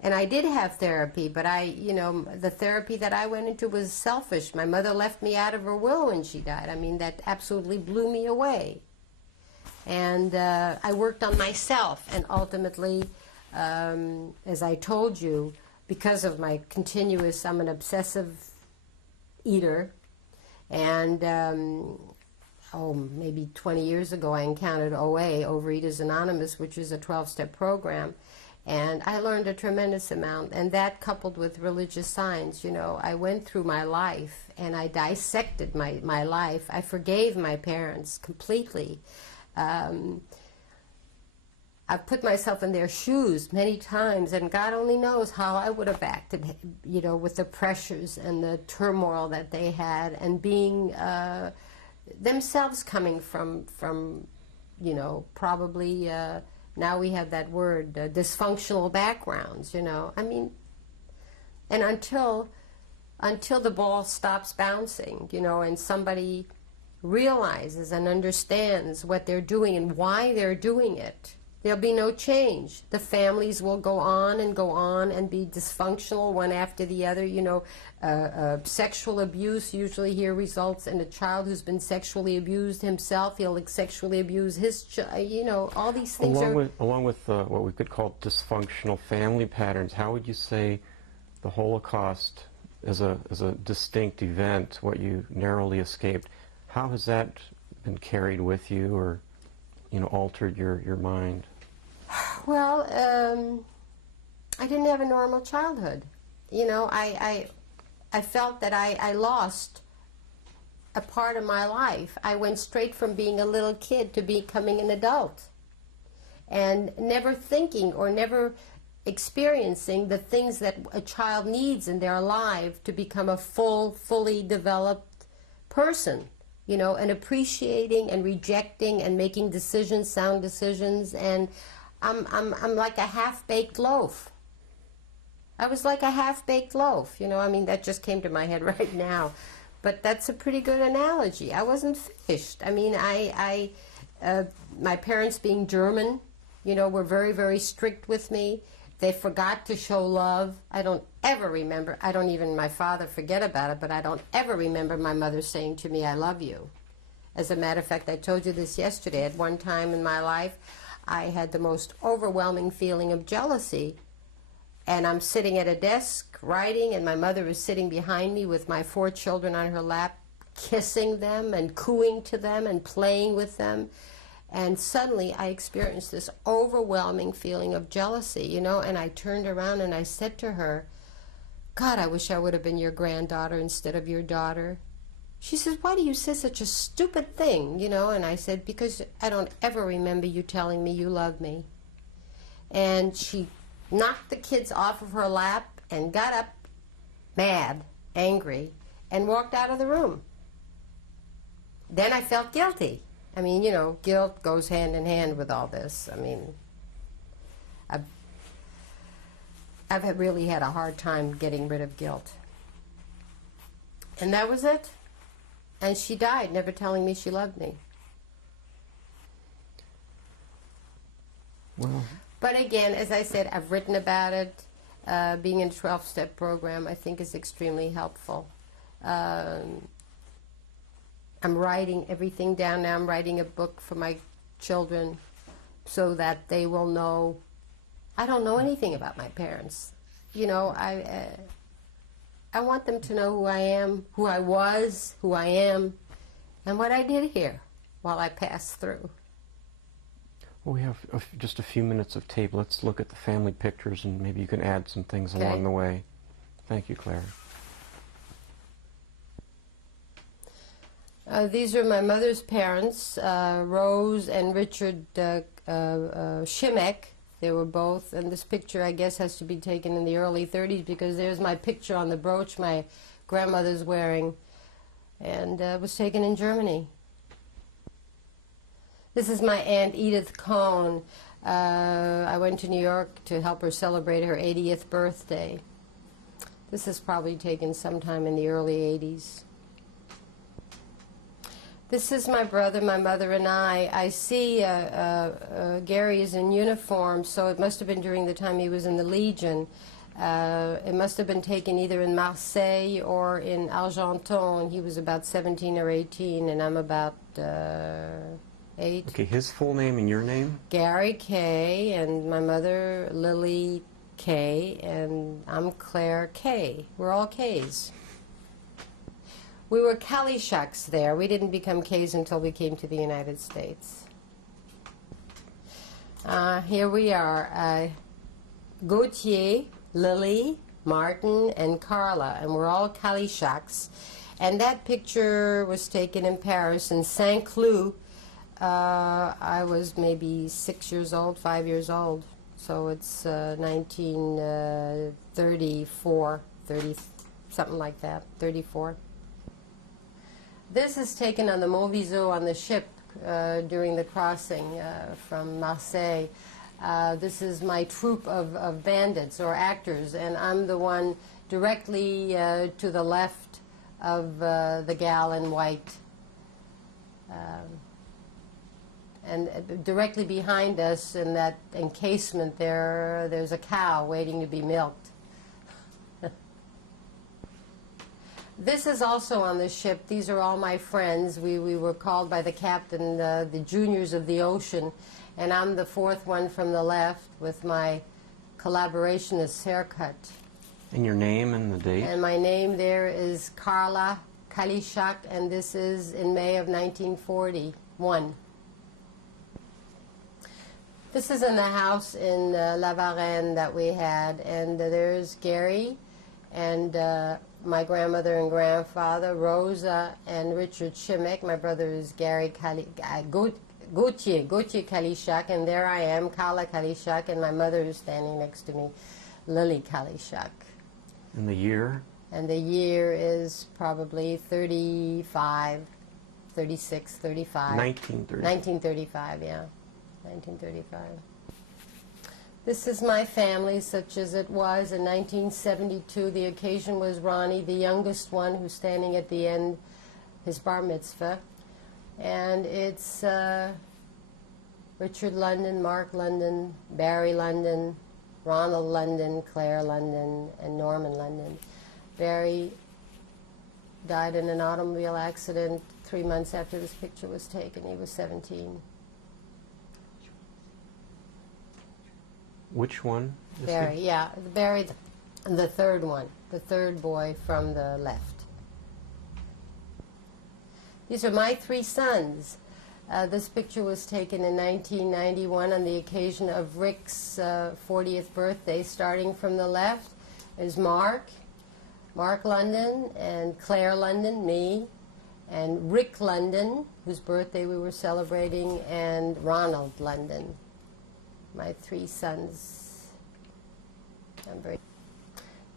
and I did have therapy, but you know, the therapy that I went into was selfish. My mother left me out of her will when she died. I mean, that absolutely blew me away. And I worked on myself, and ultimately, as I told you, because of my I'm an obsessive eater, and maybe 20 years ago I encountered OA, Overeaters Anonymous, which is a 12-step program, and I learned a tremendous amount, and that coupled with religious science, you know, I went through my life, and I dissected my life. I forgave my parents completely. I've put myself in their shoes many times, and God only knows how I would have acted, you know, with the pressures and the turmoil that they had, and being themselves coming from you know, probably, now we have that word, dysfunctional backgrounds, you know. I mean, and until the ball stops bouncing, you know, and somebody realizes and understands what they're doing and why they're doing it, There'll be no change. The families will go on and be dysfunctional one after the other. You know, sexual abuse usually here results in a child who's been sexually abused himself. He'll sexually abuse his child. You know, all these things along with what we could call dysfunctional family patterns. How would you say the Holocaust, as a distinct event, what you narrowly escaped, how has that been carried with you, or altered your mind? Well, I didn't have a normal childhood. You know, I felt that I lost a part of my life. I went straight from being a little kid to becoming an adult, and never thinking or never experiencing the things that a child needs in their life to become a fully developed person. You know, and appreciating and rejecting and making decisions, sound decisions, and I'm like a half-baked loaf. I was like a half-baked loaf, you know. I mean, that just came to my head right now, but that's a pretty good analogy. I wasn't finished. I mean, my parents being German, you know, were very, very strict with me. They forgot to show love. I don't ever remember, my father forget about it, but I don't ever remember my mother saying to me, "I love you." As a matter of fact, I told you this yesterday. At one time in my life, I had the most overwhelming feeling of jealousy. And I'm sitting at a desk writing, and my mother is sitting behind me with my 4 children on her lap, kissing them and cooing to them and playing with them. And suddenly I experienced this overwhelming feeling of jealousy, you know, and I turned around and I said to her, "God, I wish I would have been your granddaughter instead of your daughter." She says, "Why do you say such a stupid thing?" You know, and I said, "Because I don't ever remember you telling me you love me." And she knocked the kids off of her lap and got up, mad, angry, and walked out of the room. Then I felt guilty. I mean, you know, guilt goes hand in hand with all this. I mean, I've really had a hard time getting rid of guilt. And that was it. And she died, never telling me she loved me. Well, but again, as I said, I've written about it. Being in a 12-step program, I think, is extremely helpful. I'm writing everything down now. I'm writing a book for my children so that they will know. I don't know anything about my parents. You know, I want them to know who I am, who I was, who I am, and what I did here while I passed through. Well, we have just a few minutes of tape. Let's look at the family pictures, and maybe you can add some things along the way. Thank you, Claire. These are my mother's parents, Rose and Richard Shimek. They were both, and this picture, I guess, has to be taken in the early 30s because there's my picture on the brooch my grandmother's wearing, and it was taken in Germany. This is my Aunt Edith Cohn. I went to New York to help her celebrate her 80th birthday. This is probably taken sometime in the early 80s. This is my brother, my mother, and I. I see Gary is in uniform, so it must have been during the time he was in the Legion. It must have been taken either in Marseille or in Argenton. He was about 17 or 18, and I'm about 8. Okay, his full name and your name? Gary K., and my mother, Lily K., and I'm Claire K. We're all Ks. We were Kalishaks there. We didn't become Ks until we came to the United States. Here we are, Gautier, Lily, Martin, and Carla, and we're all Kalishaks. And that picture was taken in Paris, in Saint-Cloud. I was maybe 6 years old, 5 years old. So it's 1934, 30, something like that, 34. This is taken on the Montviseau on the ship during the crossing from Marseille. This is my troupe of bandits or actors, and I'm the one directly to the left of the gal in white. And directly behind us in that encasement there's a cow waiting to be milked. This is also on the ship. These are all my friends. We were called by the captain the juniors of the ocean, and I'm the fourth one from the left with my collaborationist haircut. And your name and the date? And my name there is Carla Kalishak, and this is in May of 1941. This is in the house in La Varenne that we had, and there's Gary and my grandmother and grandfather, Rosa and Richard Shimek. My brother is Gary Gautier Kalishak, and there I am, Carla Kalishak, and my mother is standing next to me, Lily Kalishak. And the year? And the year is probably 35, 36, 35. 1935. 1935, yeah. 1935. This is my family, such as it was in 1972. The occasion was Ronnie, the youngest one, who's standing at the end, his bar mitzvah. And it's Richard London, Mark London, Barry London, Ronald London, Claire London, and Norman London. Barry died in an automobile accident 3 months after this picture was taken. He was 17. Which one? Barry, yeah. Barry, the third one, the third boy from the left. These are my three sons. This picture was taken in 1991 on the occasion of Rick's 40th birthday. Starting from the left is Mark London, and Claire London, me, and Rick London, whose birthday we were celebrating, and Ronald London. My three sons.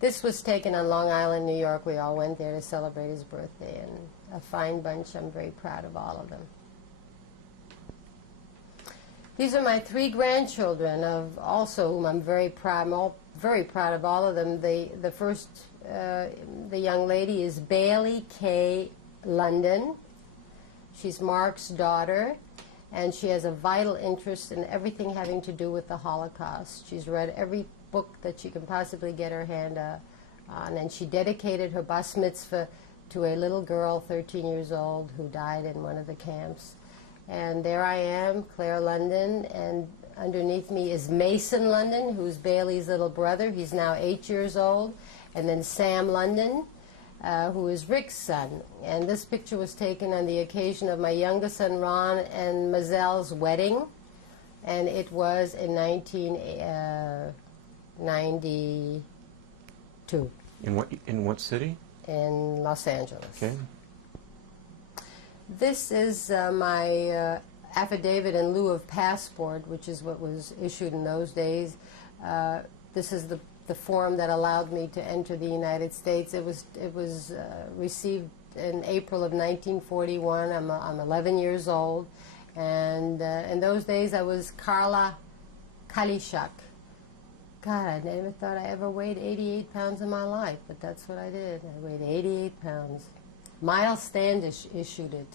This was taken on Long Island, New York. We all went there to celebrate his birthday, and a fine bunch. I'm very proud of all of them. These are my three grandchildren, of also whom I'm very proud. I'm very proud of all of them. The first, the young lady is Bailey K. London. She's Mark's daughter, and she has a vital interest in everything having to do with the Holocaust. She's read every book that she can possibly get her hand on, and she dedicated her bas mitzvah to a little girl, 13 years old, who died in one of the camps. And there I am, Claire London, and underneath me is Mason London, who's Bailey's little brother. He's now 8 years old. And then Sam London, who is Rick's son. And this picture was taken on the occasion of my youngest son, Ron, and Mazelle's wedding. And it was in 1992. In what city? In Los Angeles. Okay. This is my affidavit in lieu of passport, which is what was issued in those days. This is the form that allowed me to enter the United States. It was received in April of 1941. I'm 11 years old, and in those days I was Carla Kalishak. God, I never thought I ever weighed 88 pounds in my life, but that's what I did. I weighed 88 pounds. Miles Standish issued it.